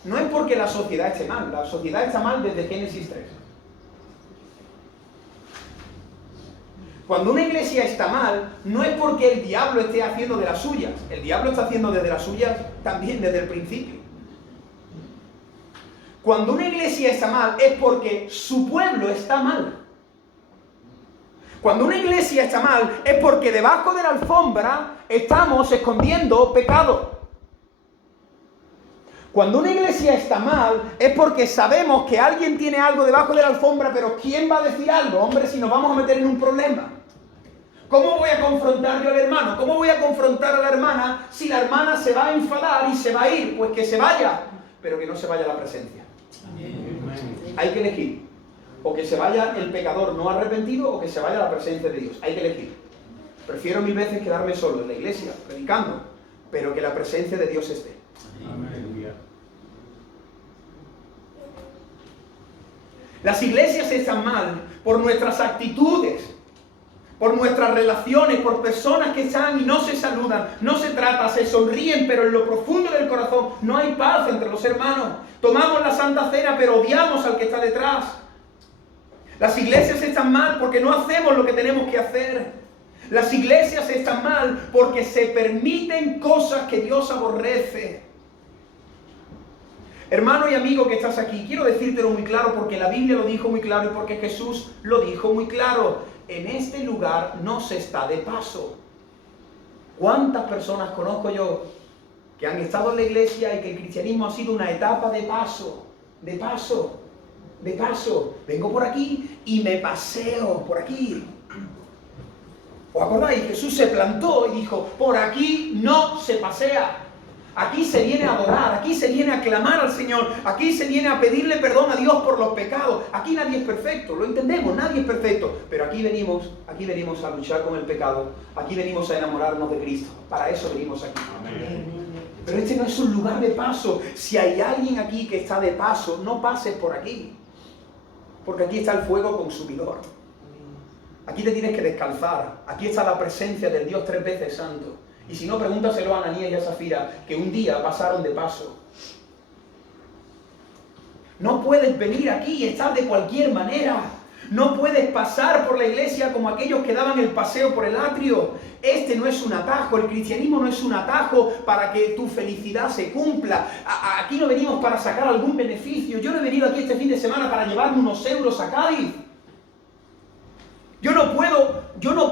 no es porque la sociedad esté mal. La sociedad está mal desde Génesis 3. Cuando una iglesia está mal, no es porque el diablo esté haciendo de las suyas. El diablo está haciendo desde las suyas también desde el principio. Cuando una iglesia está mal, es porque su pueblo está mal. Cuando una iglesia está mal, es porque debajo de la alfombra estamos escondiendo pecado. Cuando una iglesia está mal, es porque sabemos que alguien tiene algo debajo de la alfombra, pero ¿quién va a decir algo? Hombre, si nos vamos a meter en un problema. ¿Cómo voy a confrontar yo al hermano? ¿Cómo voy a confrontar a la hermana si la hermana se va a enfadar y se va a ir? Pues que se vaya, pero que no se vaya a la presencia. Hay que elegir. O que se vaya el pecador no arrepentido o que se vaya a la presencia de Dios. Hay que elegir. Prefiero 1000 veces quedarme solo en la iglesia, predicando, pero que la presencia de Dios esté. Amén. Las iglesias están mal por nuestras actitudes, por nuestras relaciones, por personas que están y no se saludan, no se tratan, se sonríen, pero en lo profundo del corazón no hay paz entre los hermanos. Tomamos la Santa Cena, pero odiamos al que está detrás. Las iglesias están mal porque no hacemos lo que tenemos que hacer. Las iglesias están mal porque se permiten cosas que Dios aborrece. Hermano y amigo que estás aquí, quiero decírtelo muy claro porque la Biblia lo dijo muy claro y porque Jesús lo dijo muy claro. En este lugar no se está de paso. ¿Cuántas personas conozco yo que han estado en la iglesia y que el cristianismo ha sido una etapa de paso? De paso, de paso. Vengo por aquí y me paseo por aquí. ¿Os acordáis? Jesús se plantó y dijo, por aquí no se pasea. Aquí se viene a adorar, aquí se viene a clamar al Señor, aquí se viene a pedirle perdón a Dios por los pecados. Aquí nadie es perfecto, lo entendemos, nadie es perfecto, pero aquí venimos a luchar con el pecado, aquí venimos a enamorarnos de Cristo, para eso venimos aquí. Amén. Pero este no es un lugar de paso. Si hay alguien aquí que está de paso, no pases por aquí, porque aquí está el fuego consumidor. Aquí te tienes que descalzar, aquí está la presencia del Dios 3 veces santo. Y si no, pregúntaselo a Ananías y a Zafira, que un día pasaron de paso. No puedes venir aquí y estar de cualquier manera. No puedes pasar por la iglesia como aquellos que daban el paseo por el atrio. Este no es un atajo, el cristianismo no es un atajo para que tu felicidad se cumpla. Aquí no venimos para sacar algún beneficio. Yo no he venido aquí este fin de semana para llevarme unos euros a Cádiz. Yo no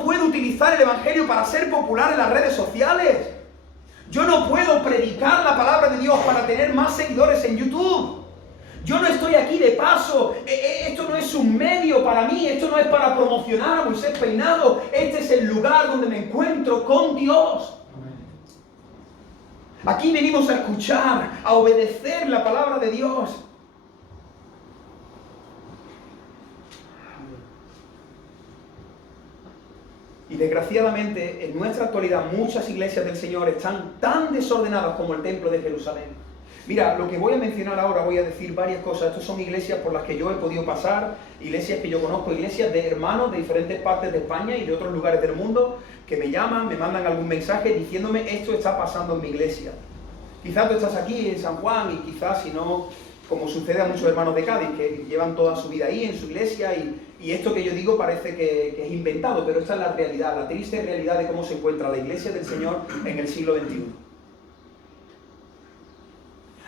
puedo utilizar el evangelio para ser popular en las redes sociales. Yo no puedo predicar la palabra de Dios para tener más seguidores en YouTube. Yo no estoy aquí de paso. Esto no es un medio para mí. Esto no es para promocionar a Moisés Peinado. Este es el lugar donde me encuentro con Dios. Aquí venimos a escuchar, a obedecer la palabra de Dios. Y desgraciadamente, en nuestra actualidad, muchas iglesias del Señor están tan desordenadas como el templo de Jerusalén. Mira, lo que voy a mencionar ahora, voy a decir varias cosas. Estas son iglesias por las que yo he podido pasar, iglesias que yo conozco, iglesias de hermanos de diferentes partes de España y de otros lugares del mundo, que me llaman, me mandan algún mensaje diciéndome, esto está pasando en mi iglesia. Quizás tú estás aquí en San Juan y quizás, si no, como sucede a muchos hermanos de Cádiz, que llevan toda su vida ahí en su iglesia y esto que yo digo parece que es inventado, pero esta es la realidad, la triste realidad de cómo se encuentra la iglesia del Señor en el siglo XXI.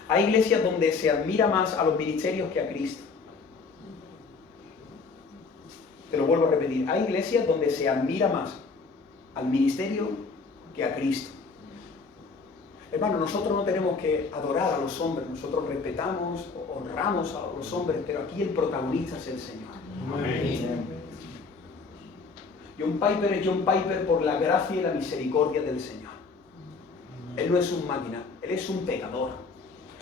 Hay iglesias donde se admira más a los ministerios que a Cristo. Te lo vuelvo a repetir. Hay iglesias donde se admira más al ministerio que a Cristo. Hermano, nosotros no tenemos que adorar a los hombres, nosotros respetamos, honramos a los hombres, pero aquí el protagonista es el Señor. Amén. John Piper es John Piper por la gracia y la misericordia del Señor. Él no es un máquina, él es un pecador.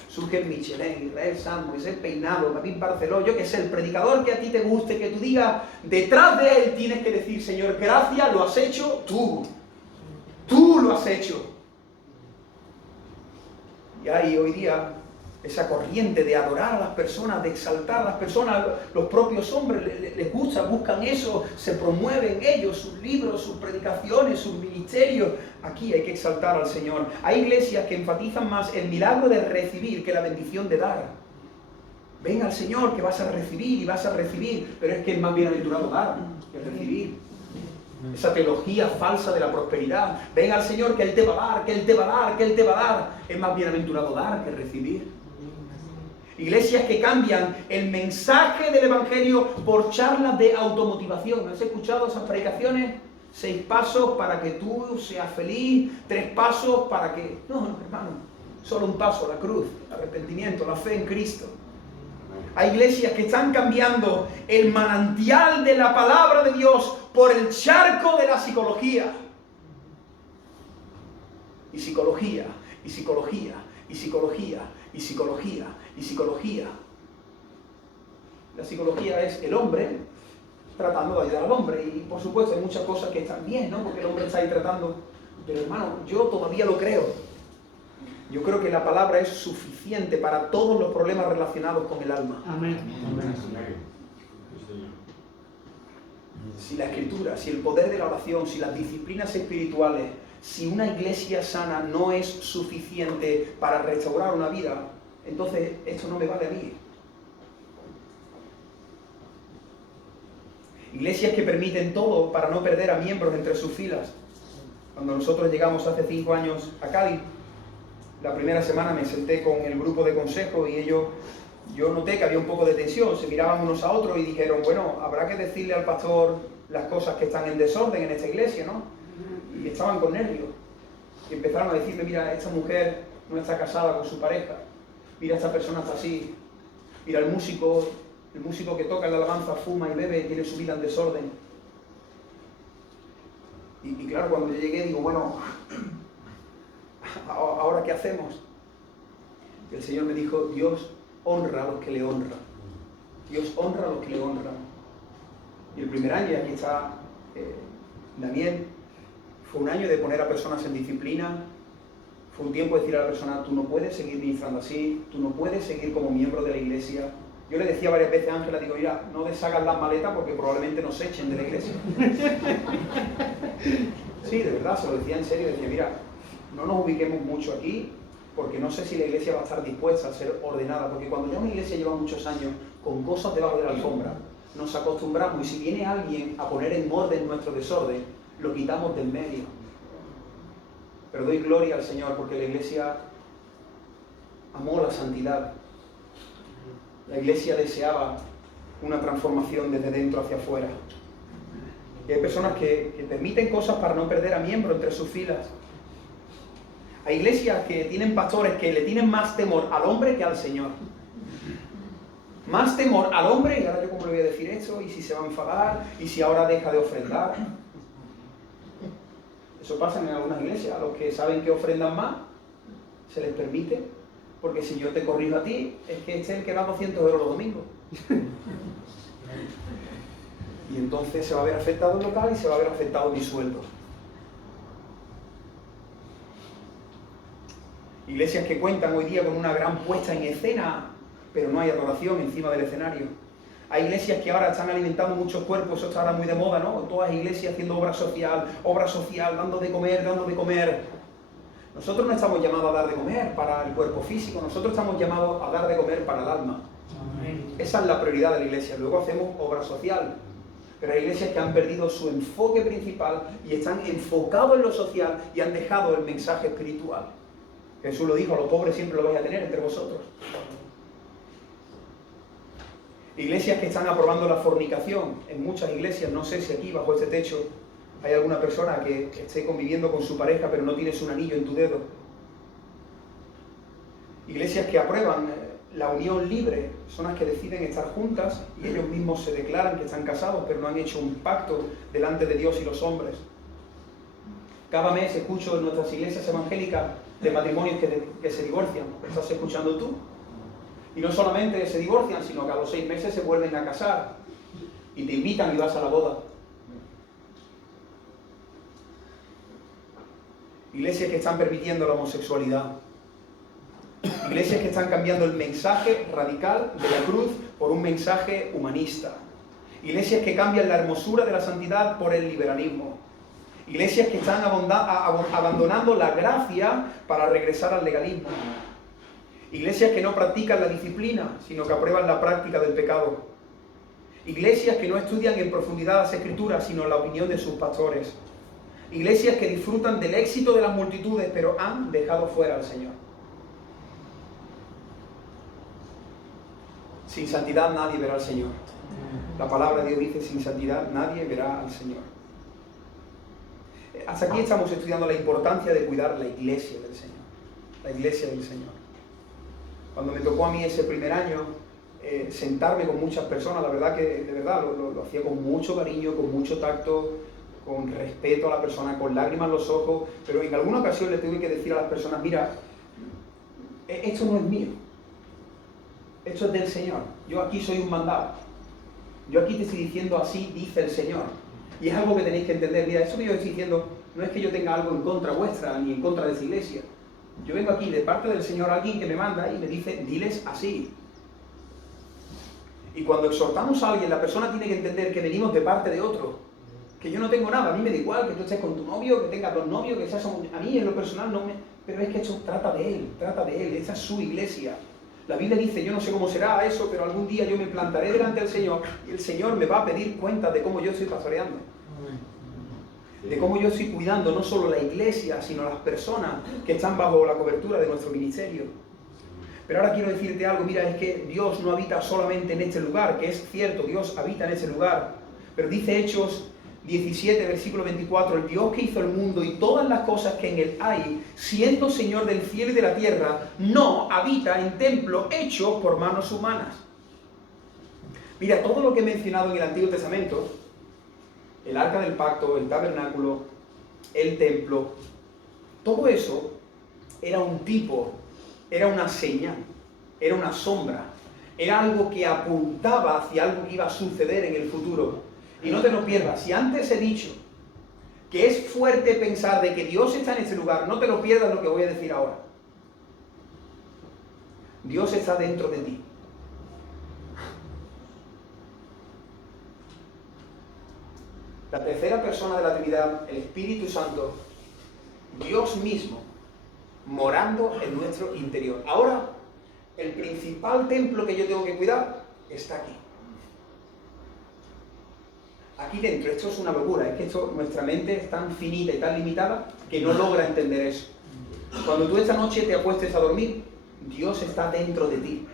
Surge el Michelin, Israel Sanz, Moisés Peinado, David Barceló, yo que sé, el predicador que a ti te guste, que tú digas, detrás de él tienes que decir, Señor, gracias, lo has hecho tú. Tú lo has hecho. Y hay hoy día esa corriente de adorar a las personas, de exaltar a las personas. Los propios hombres les gusta, buscan eso, se promueven ellos, sus libros, sus predicaciones, sus ministerios. Aquí hay que exaltar al Señor. Hay iglesias que enfatizan más el milagro de recibir que la bendición de dar. Ven al Señor que vas a recibir y vas a recibir, pero es que es más bienaventurado dar que recibir. Esa teología falsa de la prosperidad. Ven al Señor que Él te va a dar, que Él te va a dar, que Él te va a dar. Es más bienaventurado dar que recibir. Iglesias que cambian el mensaje del Evangelio por charlas de automotivación. ¿Has escuchado esas predicaciones? 6 pasos para que tú seas feliz, 3 pasos para que... No, hermano, solo un paso, la cruz, el arrepentimiento, la fe en Cristo. Hay iglesias que están cambiando el manantial de la palabra de Dios por el charco de la psicología. Y psicología, y psicología, y psicología, y psicología, y psicología. La psicología es el hombre tratando de ayudar al hombre. Y por supuesto hay muchas cosas que están bien, ¿no? Porque el hombre está ahí tratando. Pero hermano, yo todavía lo creo. Yo creo que la palabra es suficiente para todos los problemas relacionados con el alma. Amén. Si la escritura, si el poder de la oración, si las disciplinas espirituales, si una iglesia sana no es suficiente para restaurar una vida, entonces esto no me vale a mí. Iglesias que permiten todo para no perder a miembros entre sus filas. Cuando nosotros llegamos hace 5 años a Cádiz, la primera semana me senté con el grupo de consejo y yo noté que había un poco de tensión, se miraban unos a otros y dijeron, bueno, habrá que decirle al pastor las cosas que están en desorden en esta iglesia, ¿no? Y estaban con nervios. Y empezaron a decirme, mira, esta mujer no está casada con su pareja, mira, esta persona está así, mira, el músico que toca en la alabanza fuma y bebe, tiene su vida en desorden. Y claro, cuando yo llegué digo, bueno, ¿ahora qué hacemos? Y el Señor me dijo, Dios honra a los que le honran. Dios honra a los que le honran. Y el primer año, y aquí está Daniel, fue un año de poner a personas en disciplina. Fue un tiempo de decir a la persona, tú no puedes seguir ministrando así, tú no puedes seguir como miembro de la iglesia. Yo le decía varias veces a Ángela, digo, mira, no deshagas las maletas porque probablemente nos echen de la iglesia. Sí, de verdad, se lo decía en serio, decía, mira, no nos ubiquemos mucho aquí, porque no sé si la iglesia va a estar dispuesta a ser ordenada, porque cuando ya una iglesia lleva muchos años con cosas debajo de la alfombra, nos acostumbramos y si viene alguien a poner en orden nuestro desorden, lo quitamos del medio. Pero doy gloria al Señor porque la iglesia amó la santidad. La iglesia deseaba una transformación desde dentro hacia afuera. Y hay personas que permiten cosas para no perder a miembros entre sus filas. Hay iglesias que tienen pastores que le tienen más temor al hombre que al Señor. Más temor al hombre, y ahora yo cómo le voy a decir esto, y si se va a enfadar, y si ahora deja de ofrendar. Eso pasa en algunas iglesias, a los que saben que ofrendan más, se les permite, porque si yo te corrijo a ti, es que este es el que da 200 euros los domingos. Y entonces se va a ver afectado el local y se va a ver afectado mi sueldo. Iglesias que cuentan hoy día con una gran puesta en escena, pero no hay adoración encima del escenario. Hay iglesias que ahora están alimentando muchos cuerpos, eso está ahora muy de moda, ¿no? Todas las iglesias haciendo obra social, dando de comer. Nosotros no estamos llamados a dar de comer para el cuerpo físico, nosotros estamos llamados a dar de comer para el alma. Esa es la prioridad de la iglesia. Luego hacemos obra social. Pero hay iglesias que han perdido su enfoque principal y están enfocados en lo social y han dejado el mensaje espiritual. Jesús lo dijo, a los pobres siempre lo vais a tener entre vosotros. Iglesias que están aprobando la fornicación. En muchas iglesias, no sé si aquí bajo este techo hay alguna persona que esté conviviendo con su pareja pero no tienes un anillo en tu dedo. Iglesias que aprueban la unión libre, personas que deciden estar juntas y ellos mismos se declaran que están casados pero no han hecho un pacto delante de Dios y los hombres. Cada mes escucho en nuestras iglesias evangélicas de matrimonios que se divorcian. ¿Estás escuchando tú? Y no solamente se divorcian, sino que a los 6 meses se vuelven a casar y te invitan y vas a la boda. Iglesias que están permitiendo la homosexualidad. Iglesias que están cambiando el mensaje radical de la cruz por un mensaje humanista. Iglesias que cambian la hermosura de la santidad por el liberalismo. Iglesias que están abandonando la gracia para regresar al legalismo. Iglesias que no practican la disciplina, sino que aprueban la práctica del pecado. Iglesias que no estudian en profundidad las Escrituras, sino la opinión de sus pastores. Iglesias que disfrutan del éxito de las multitudes, pero han dejado fuera al Señor. Sin santidad nadie verá al Señor. La palabra de Dios dice, sin santidad nadie verá al Señor. Hasta aquí estamos estudiando la importancia de cuidar la iglesia del Señor. La iglesia del Señor. Cuando me tocó a mí ese primer año sentarme con muchas personas, la verdad que de verdad lo hacía con mucho cariño, con mucho tacto, con respeto a la persona, con lágrimas en los ojos, pero en alguna ocasión le tuve que decir a las personas, mira, esto no es mío, esto es del Señor, yo aquí soy un mandado, yo aquí te estoy diciendo así dice el Señor, y es algo que tenéis que entender, mira, eso que yo estoy diciendo no es que yo tenga algo en contra vuestra, ni en contra de esa iglesia, yo vengo aquí de parte del Señor, alguien que me manda y me dice, diles así. Y cuando exhortamos a alguien, la persona tiene que entender que venimos de parte de otro, que yo no tengo nada, a mí me da igual que tú estés con tu novio, que tengas 2 novios, que seas a mí en lo personal no me... Pero es que esto trata de él, esta es su iglesia. La Biblia dice, yo no sé cómo será eso, pero algún día yo me plantaré delante del Señor y el Señor me va a pedir cuentas de cómo yo estoy pastoreando. De cómo yo estoy cuidando no solo la iglesia, sino las personas que están bajo la cobertura de nuestro ministerio. Pero ahora quiero decirte algo, mira, es que Dios no habita solamente en este lugar, que es cierto, Dios habita en ese lugar. Pero dice Hechos 17, versículo 24, el Dios que hizo el mundo y todas las cosas que en él hay, siendo Señor del cielo y de la tierra, no habita en templos hechos por manos humanas. Mira, todo lo que he mencionado en el Antiguo Testamento, el arca del pacto, el tabernáculo, el templo, todo eso era un tipo, era una señal, era una sombra, era algo que apuntaba hacia algo que iba a suceder en el futuro. Y no te lo pierdas, si antes he dicho que es fuerte pensar de que Dios está en este lugar, no te lo pierdas lo que voy a decir ahora. Dios está dentro de ti. La tercera persona de la Trinidad, el Espíritu Santo, Dios mismo, morando en nuestro interior. Ahora, el principal templo que yo tengo que cuidar está aquí. Aquí dentro, esto es una locura, es que nuestra mente es tan finita y tan limitada que no logra entender eso. Cuando tú esta noche te acuestes a dormir, Dios está dentro de ti.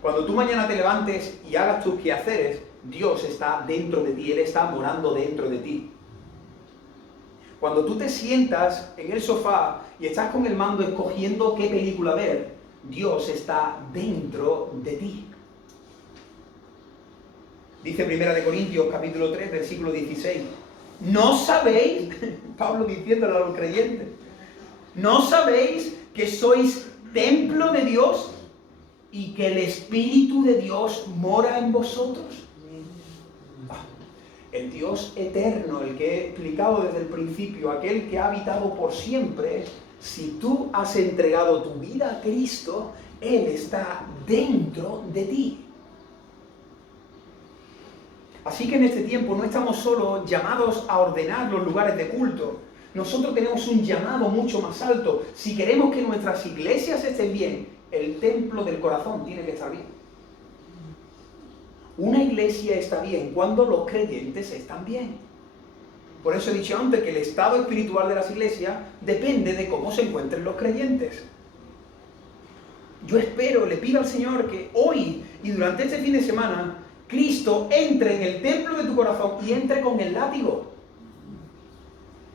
Cuando tú mañana te levantes y hagas tus quehaceres, Dios está dentro de ti, Él está morando dentro de ti. Cuando tú te sientas en el sofá y estás con el mando escogiendo qué película ver, Dios está dentro de ti. Dice 1 Corintios capítulo 3, versículo 16. ¿No sabéis, Pablo diciéndole a los creyentes, no sabéis que sois templo de Dios y que el Espíritu de Dios mora en vosotros? El Dios eterno, el que he explicado desde el principio, aquel que ha habitado por siempre, si tú has entregado tu vida a Cristo, Él está dentro de ti. Así que en este tiempo no estamos solo llamados a ordenar los lugares de culto. Nosotros tenemos un llamado mucho más alto. Si queremos que nuestras iglesias estén bien, el templo del corazón tiene que estar bien. Una iglesia está bien cuando los creyentes están bien. Por eso he dicho antes que el estado espiritual de las iglesias depende de cómo se encuentren los creyentes. Yo espero, le pido al Señor que hoy y durante este fin de semana, Cristo entre en el templo de tu corazón y entre con el látigo.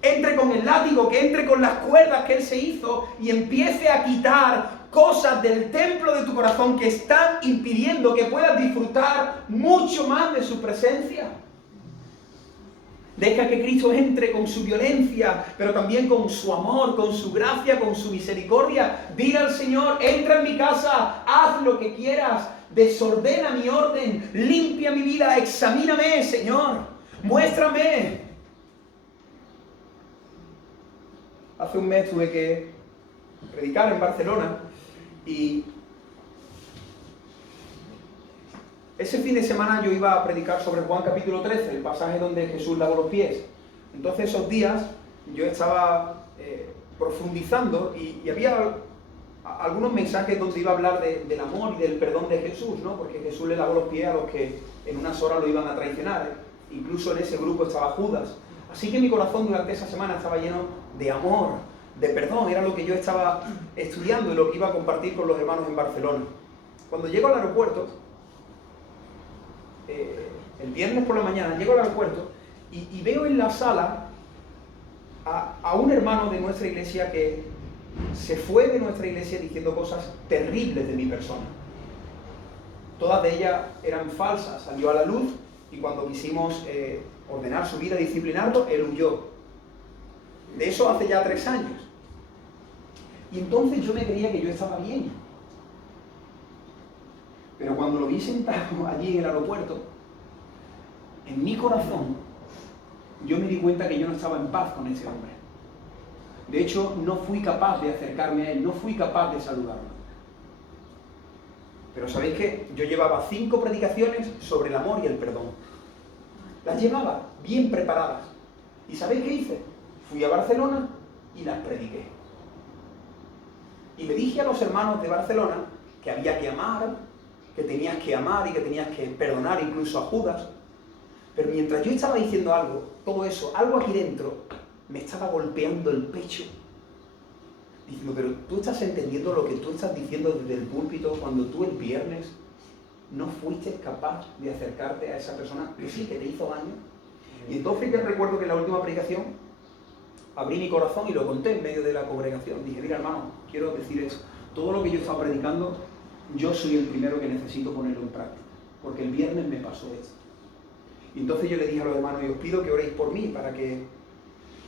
Entre con el látigo, que entre con las cuerdas que Él se hizo y empiece a quitar cosas del templo de tu corazón que están impidiendo que puedas disfrutar mucho más de su presencia. Deja que Cristo entre con su violencia, pero también con su amor, con su gracia, con su misericordia. Dile al Señor, entra en mi casa, haz lo que quieras, desordena mi orden, limpia mi vida, examíname, Señor, muéstrame. Hace un mes tuve que predicar en Barcelona y ese fin de semana yo iba a predicar sobre Juan capítulo 13, el pasaje donde Jesús lavó los pies. Entonces esos días yo estaba profundizando y había algunos mensajes donde iba a hablar del amor y del perdón de Jesús, ¿no? Porque Jesús le lavó los pies a los que en unas horas lo iban a traicionar. Incluso en ese grupo estaba Judas. Así que mi corazón durante esa semana estaba lleno de amor, de perdón. Era lo que yo estaba estudiando y lo que iba a compartir con los hermanos en Barcelona. Cuando llego al aeropuerto, el viernes por la mañana llego al aeropuerto y veo en la sala a un hermano de nuestra iglesia que se fue de nuestra iglesia diciendo cosas terribles de mi persona. Todas de ellas eran falsas, salió a la luz y cuando quisimos ordenar su vida, disciplinarlo, él huyó. De eso hace ya 3 años. Y entonces yo me creía que yo estaba bien. Pero cuando lo vi sentado allí en el aeropuerto, en mi corazón, yo me di cuenta que yo no estaba en paz con ese hombre. De hecho, no fui capaz de acercarme a él, no fui capaz de saludarlo. Pero ¿sabéis qué? Yo llevaba 5 predicaciones sobre el amor y el perdón. Las llevaba bien preparadas. ¿Y sabéis qué hice? Fui a Barcelona y las prediqué. Y le dije a los hermanos de Barcelona que había que amar, que tenías que amar y que tenías que perdonar incluso a Judas. Pero mientras yo estaba diciendo algo, todo eso, algo aquí dentro, me estaba golpeando el pecho. Diciendo, pero tú estás entendiendo lo que tú estás diciendo desde el púlpito cuando tú el viernes no fuiste capaz de acercarte a esa persona que sí, que te hizo daño. Y entonces yo recuerdo que en la última predicación abrí mi corazón y lo conté en medio de la congregación. Dije, mira hermano, quiero decir eso. Todo lo que yo estaba predicando, yo soy el primero que necesito ponerlo en práctica. Porque el viernes me pasó esto. Y entonces yo le dije a los hermanos, y os pido que oréis por mí para que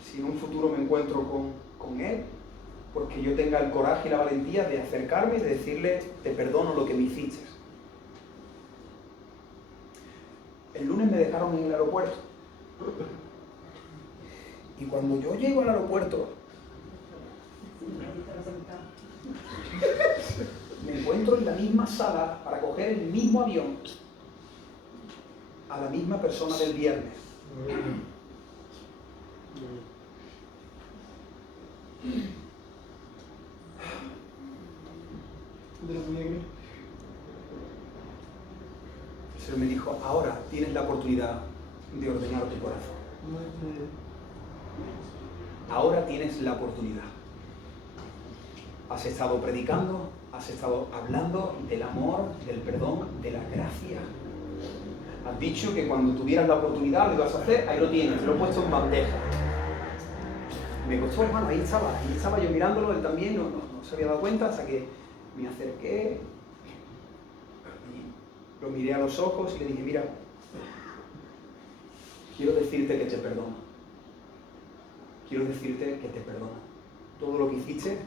si en un futuro me encuentro con él, porque yo tenga el coraje y la valentía de acercarme y de decirle, te perdono lo que me hiciste. El lunes me dejaron en el aeropuerto. Y cuando yo llego al aeropuerto, me encuentro en la misma sala para coger el mismo avión a la misma persona del viernes. El Señor me dijo, ahora tienes la oportunidad de ordenar tu corazón. Ahora tienes la oportunidad. Has estado predicando, has estado hablando del amor, del perdón, de la gracia. Has dicho que cuando tuvieras la oportunidad lo ibas a hacer, ahí lo tienes, lo he puesto en bandeja. Me costó, hermano, ahí estaba yo mirándolo, él también no se había dado cuenta hasta que me acerqué y lo miré a los ojos y le dije, mira, quiero decirte que te perdono. Quiero decirte que te perdono. Todo lo que hiciste,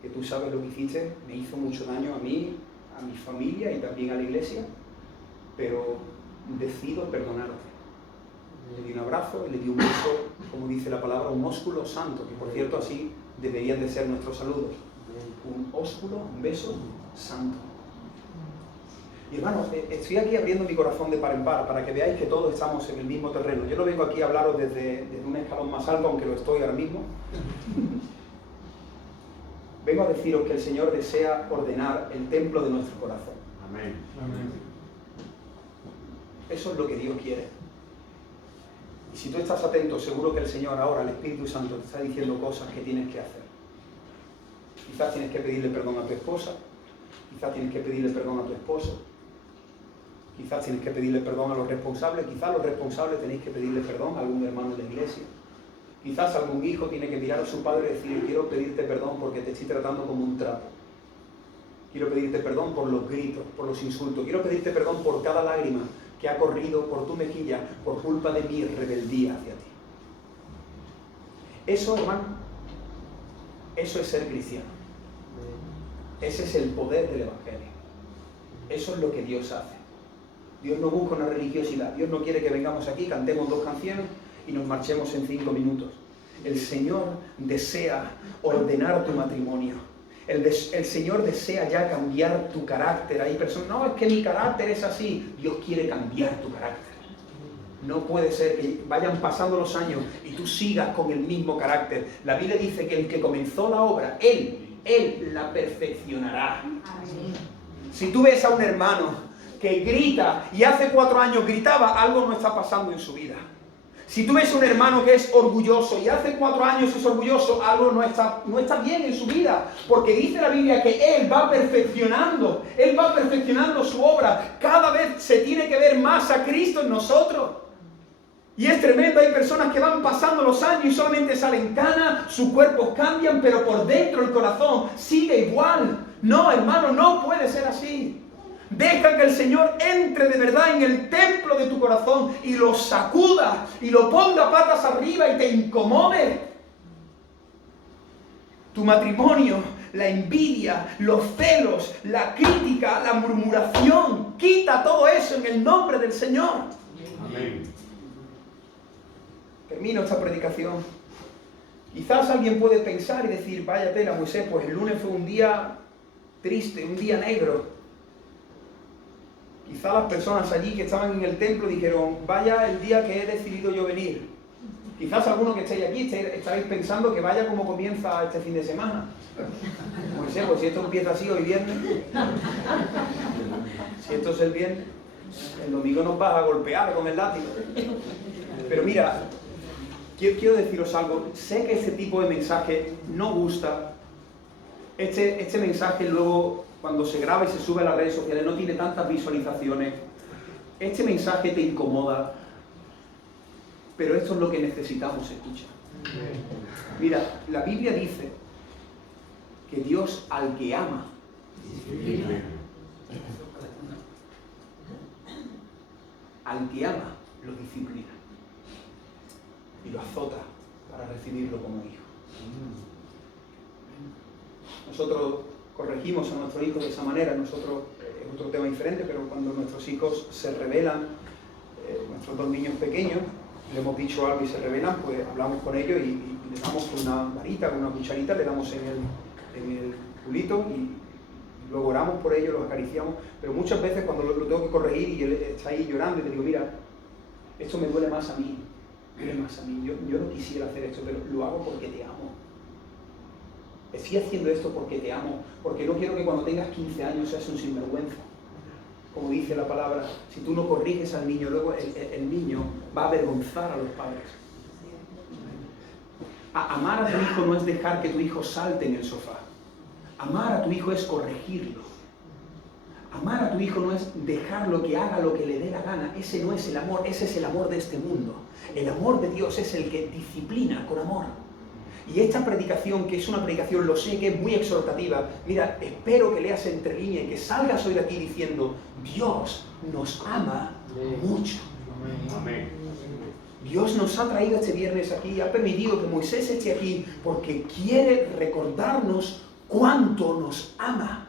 que tú sabes lo que hiciste, me hizo mucho daño a mí, a mi familia y también a la iglesia, pero decido perdonarte. Le di un abrazo, le di un beso, como dice la palabra, un ósculo santo, que por cierto así deberían de ser nuestros saludos. Un ósculo, un beso santo. Y hermanos, estoy aquí abriendo mi corazón de par en par para que veáis que todos estamos en el mismo terreno. Yo no vengo aquí a hablaros desde un escalón más alto, aunque lo estoy ahora mismo. Vengo a deciros que el Señor desea ordenar el templo de nuestro corazón. Amén. Amén. Eso es lo que Dios quiere. Y si tú estás atento, seguro que el Señor ahora, el Espíritu Santo, te está diciendo cosas que tienes que hacer. Quizás tienes que pedirle perdón a tu esposa, Quizás tienes que pedirle perdón a tu esposo. Quizás tienes que pedirle perdón a los responsables. Quizás los responsables tenéis que pedirle perdón a algún hermano de la iglesia. Quizás algún hijo tiene que mirar a su padre y decir, quiero pedirte perdón porque te estoy tratando como un trapo. Quiero pedirte perdón por los gritos, por los insultos. Quiero pedirte perdón por cada lágrima que ha corrido por tu mejilla por culpa de mi rebeldía hacia ti. Eso, hermano, eso es ser cristiano. Ese es el poder del Evangelio. Eso es lo que Dios hace. Dios no busca una religiosidad. Dios no quiere que vengamos aquí, cantemos 2 canciones y nos marchemos en 5 minutos. El Señor desea ordenar tu matrimonio. El Señor desea ya cambiar tu carácter. Hay personas, no, es que mi carácter es así. Dios quiere cambiar tu carácter. No puede ser que vayan pasando los años y tú sigas con el mismo carácter. La Biblia dice que el que comenzó la obra, Él la perfeccionará. Amén. Si tú ves a un hermano que grita y hace 4 años gritaba, algo no está pasando en su vida. Si tú ves a un hermano que es orgulloso y hace 4 años es orgulloso, algo no está bien en su vida. Porque dice la Biblia que Él va perfeccionando su obra. Cada vez se tiene que ver más a Cristo en nosotros. Y es tremendo, hay personas que van pasando los años y solamente salen canas, sus cuerpos cambian, pero por dentro el corazón sigue igual. No, hermano, no puede ser así. Deja que el Señor entre de verdad en el templo de tu corazón y lo sacuda y lo ponga patas arriba y te incomode. Tu matrimonio, la envidia, los celos, la crítica, la murmuración, quita todo eso en el nombre del Señor. Amén. Termino esta predicación. Quizás alguien puede pensar y decir, vaya tela, Moisés, pues el lunes fue un día triste, un día negro. Quizás las personas allí que estaban en el templo dijeron, vaya el día que he decidido yo venir. Quizás algunos que estéis aquí estáis pensando que vaya como comienza este fin de semana. Moisés, pues si esto empieza así hoy viernes, si esto es el viernes, el domingo nos vas a golpear con el látigo. Pero mira, quiero deciros algo. Sé que este tipo de mensaje no gusta. Este mensaje luego, cuando se graba y se sube a las redes sociales, no tiene tantas visualizaciones. Este mensaje te incomoda. Pero esto es lo que necesitamos escuchar. Mira, la Biblia dice que Dios al que ama, lo disciplina. Y lo azota para recibirlo como hijo. Nosotros corregimos a nuestros hijos de esa manera. Nosotros, es otro tema diferente, pero cuando nuestros hijos se rebelan, nuestros 2 niños pequeños, le hemos dicho algo y se rebelan, pues hablamos con ellos y le damos con una varita, con una cucharita, le damos en el culito y luego oramos por ellos, los acariciamos. Pero muchas veces cuando lo tengo que corregir y él está ahí llorando y le digo, mira, esto me duele más a mí. Yo no quisiera hacer esto, pero lo hago porque te amo. Estoy haciendo esto porque te amo, porque no quiero que cuando tengas 15 años seas un sinvergüenza. Como dice la palabra, si tú no corriges al niño, luego el niño va a avergonzar a los padres. Amar a tu hijo no es dejar que tu hijo salte en el sofá. Amar a tu hijo es corregirlo. Amar a tu hijo no es dejarlo que haga lo que le dé la gana. Ese no es el amor, ese es el amor de este mundo. El amor de Dios es el que disciplina con amor. Y esta predicación, que es una predicación, lo sé que es muy exhortativa, mira, espero que leas entre líneas y que salgas hoy de aquí diciendo, Dios nos ama mucho. Amén. Dios nos ha traído este viernes aquí, ha permitido que Moisés esté aquí porque quiere recordarnos cuánto nos ama.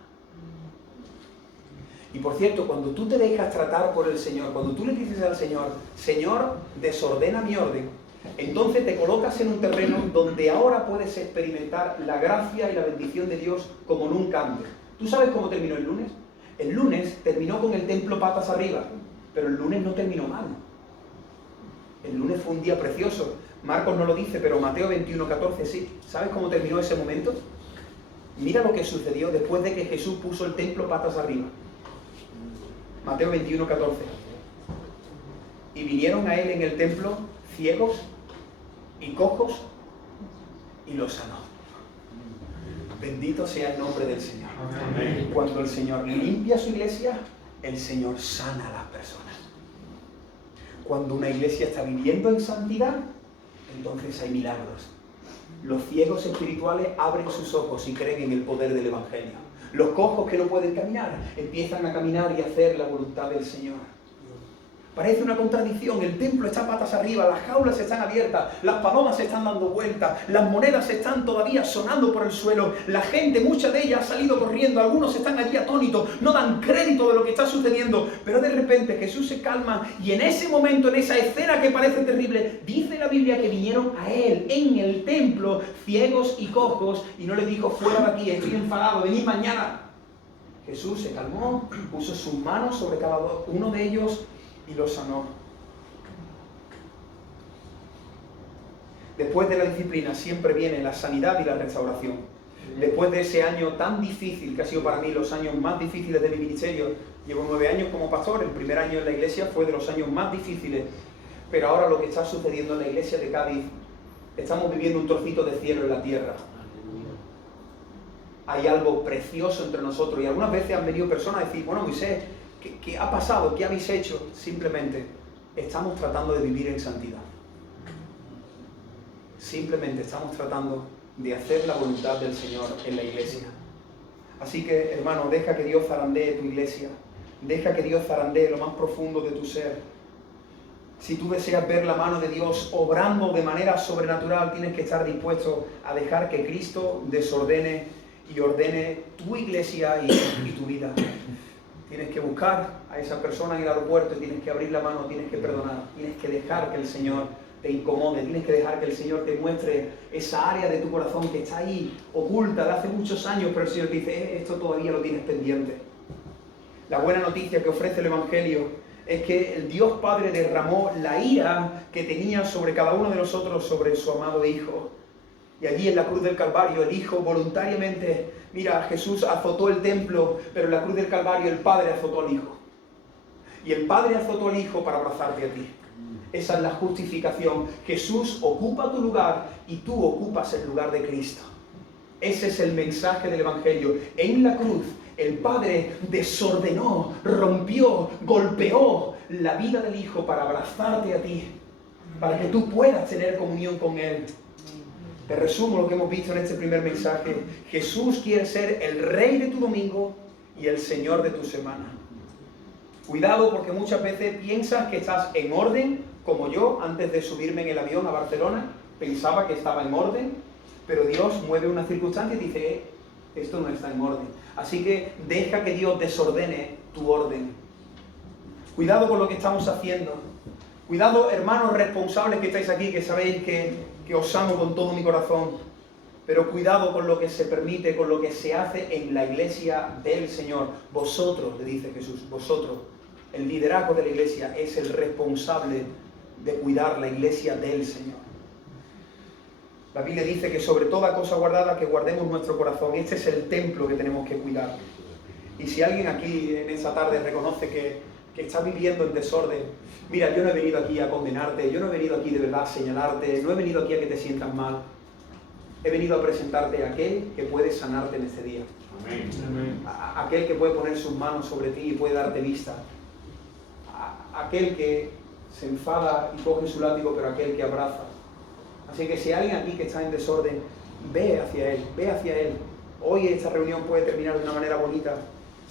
Y por cierto, cuando tú te dejas tratar por el Señor, cuando tú le dices al Señor, Señor, desordena mi orden, entonces te colocas en un terreno donde ahora puedes experimentar la gracia y la bendición de Dios como nunca antes. ¿Tú sabes cómo terminó el lunes? El lunes terminó con el templo patas arriba, pero el lunes no terminó mal. El lunes fue un día precioso. Marcos no lo dice, pero Mateo 21:14 sí. ¿Sabes cómo terminó ese momento? Mira lo que sucedió después de que Jesús puso el templo patas arriba. Mateo 21:14. Y vinieron a él en el templo ciegos y cojos y los sanó. Bendito sea el nombre del Señor. Amén. Cuando el Señor limpia su iglesia, el Señor sana a las personas. Cuando una iglesia está viviendo en santidad, entonces hay milagros. Los ciegos espirituales abren sus ojos y creen en el poder del Evangelio. Los cojos que no pueden caminar, empiezan a caminar y a hacer la voluntad del Señor. Parece una contradicción, el templo está patas arriba, las jaulas están abiertas, las palomas se están dando vueltas, las monedas están todavía sonando por el suelo, la gente, mucha de ella ha salido corriendo, algunos están allí atónitos, no dan crédito de lo que está sucediendo, pero de repente Jesús se calma y en ese momento, en esa escena que parece terrible, dice la Biblia que vinieron a él en el templo ciegos y cojos y no le dijo, fuera de aquí, estoy enfadado, venid mañana. Jesús se calmó, puso sus manos sobre cada uno de ellos y lo sanó. Después de la disciplina siempre viene la sanidad y la restauración. Después de ese año tan difícil, que ha sido para mí los años más difíciles de mi ministerio, llevo 9 años como pastor, el primer año en la iglesia fue de los años más difíciles, pero ahora lo que está sucediendo en la iglesia de Cádiz, estamos viviendo un trocito de cielo en la tierra. Hay algo precioso entre nosotros y algunas veces han venido personas a decir, bueno, Moisés, ¿qué ha pasado? ¿Qué habéis hecho? Simplemente estamos tratando de vivir en santidad. Simplemente estamos tratando de hacer la voluntad del Señor en la iglesia. Así que, hermano, deja que Dios zarandee tu iglesia. Deja que Dios zarandee lo más profundo de tu ser. Si tú deseas ver la mano de Dios obrando de manera sobrenatural, tienes que estar dispuesto a dejar que Cristo desordene y ordene tu iglesia y tu vida. Tienes que buscar a esa persona en el aeropuerto, tienes que abrir la mano, tienes que perdonar, tienes que dejar que el Señor te incomode, tienes que dejar que el Señor te muestre esa área de tu corazón que está ahí, oculta de hace muchos años, pero el Señor te dice, esto todavía lo tienes pendiente. La buena noticia que ofrece el Evangelio es que el Dios Padre derramó la ira que tenía sobre cada uno de nosotros, sobre su amado Hijo. Y allí en la cruz del Calvario el Hijo voluntariamente, mira, Jesús azotó el templo, pero en la cruz del Calvario el Padre azotó al Hijo. Y el Padre azotó al Hijo para abrazarte a ti. Esa es la justificación. Jesús ocupa tu lugar y tú ocupas el lugar de Cristo. Ese es el mensaje del Evangelio. En la cruz el Padre desordenó, rompió, golpeó la vida del Hijo para abrazarte a ti, para que tú puedas tener comunión con Él. Te resumo lo que hemos visto en este primer mensaje. Jesús quiere ser el Rey de tu domingo y el Señor de tu semana. Cuidado, porque muchas veces piensas que estás en orden, como yo, antes de subirme en el avión a Barcelona, pensaba que estaba en orden, pero Dios mueve una circunstancia y dice, esto no está en orden. Así que deja que Dios desordene tu orden. Cuidado con lo que estamos haciendo. Cuidado, hermanos responsables que estáis aquí, que sabéis que os amo con todo mi corazón, pero cuidado con lo que se permite, con lo que se hace en la iglesia del Señor. Vosotros, le dice Jesús, vosotros, el liderazgo de la iglesia es el responsable de cuidar la iglesia del Señor. La Biblia dice que sobre toda cosa guardada, que guardemos nuestro corazón. Este es el templo que tenemos que cuidar. Y si alguien aquí en esta tarde reconoce que está viviendo en desorden, mira, yo no he venido aquí a condenarte, yo no he venido aquí de verdad a señalarte, no he venido aquí a que te sientas mal. He venido a presentarte a aquel que puede sanarte en este día. Amén. Aquel que puede poner sus manos sobre ti y puede darte vista. Aquel que se enfada y coge su látigo, pero aquel que abraza. Así que si hay alguien aquí que está en desorden, ve hacia él, ve hacia él. Hoy esta reunión puede terminar de una manera bonita,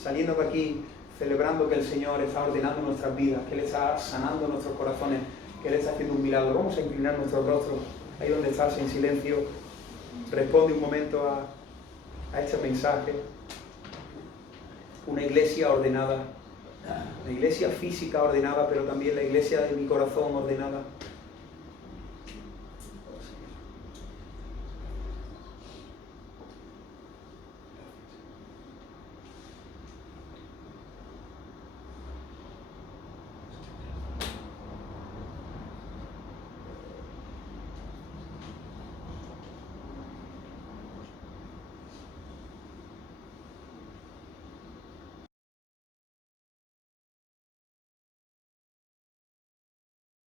saliendo de aquí, celebrando que el Señor está ordenando nuestras vidas, que Él está sanando nuestros corazones, que Él está haciendo un milagro. Vamos a inclinar nuestros rostros, ahí donde estás en silencio. Responde un momento a este mensaje. Una iglesia ordenada, una iglesia física ordenada, pero también la iglesia de mi corazón ordenada.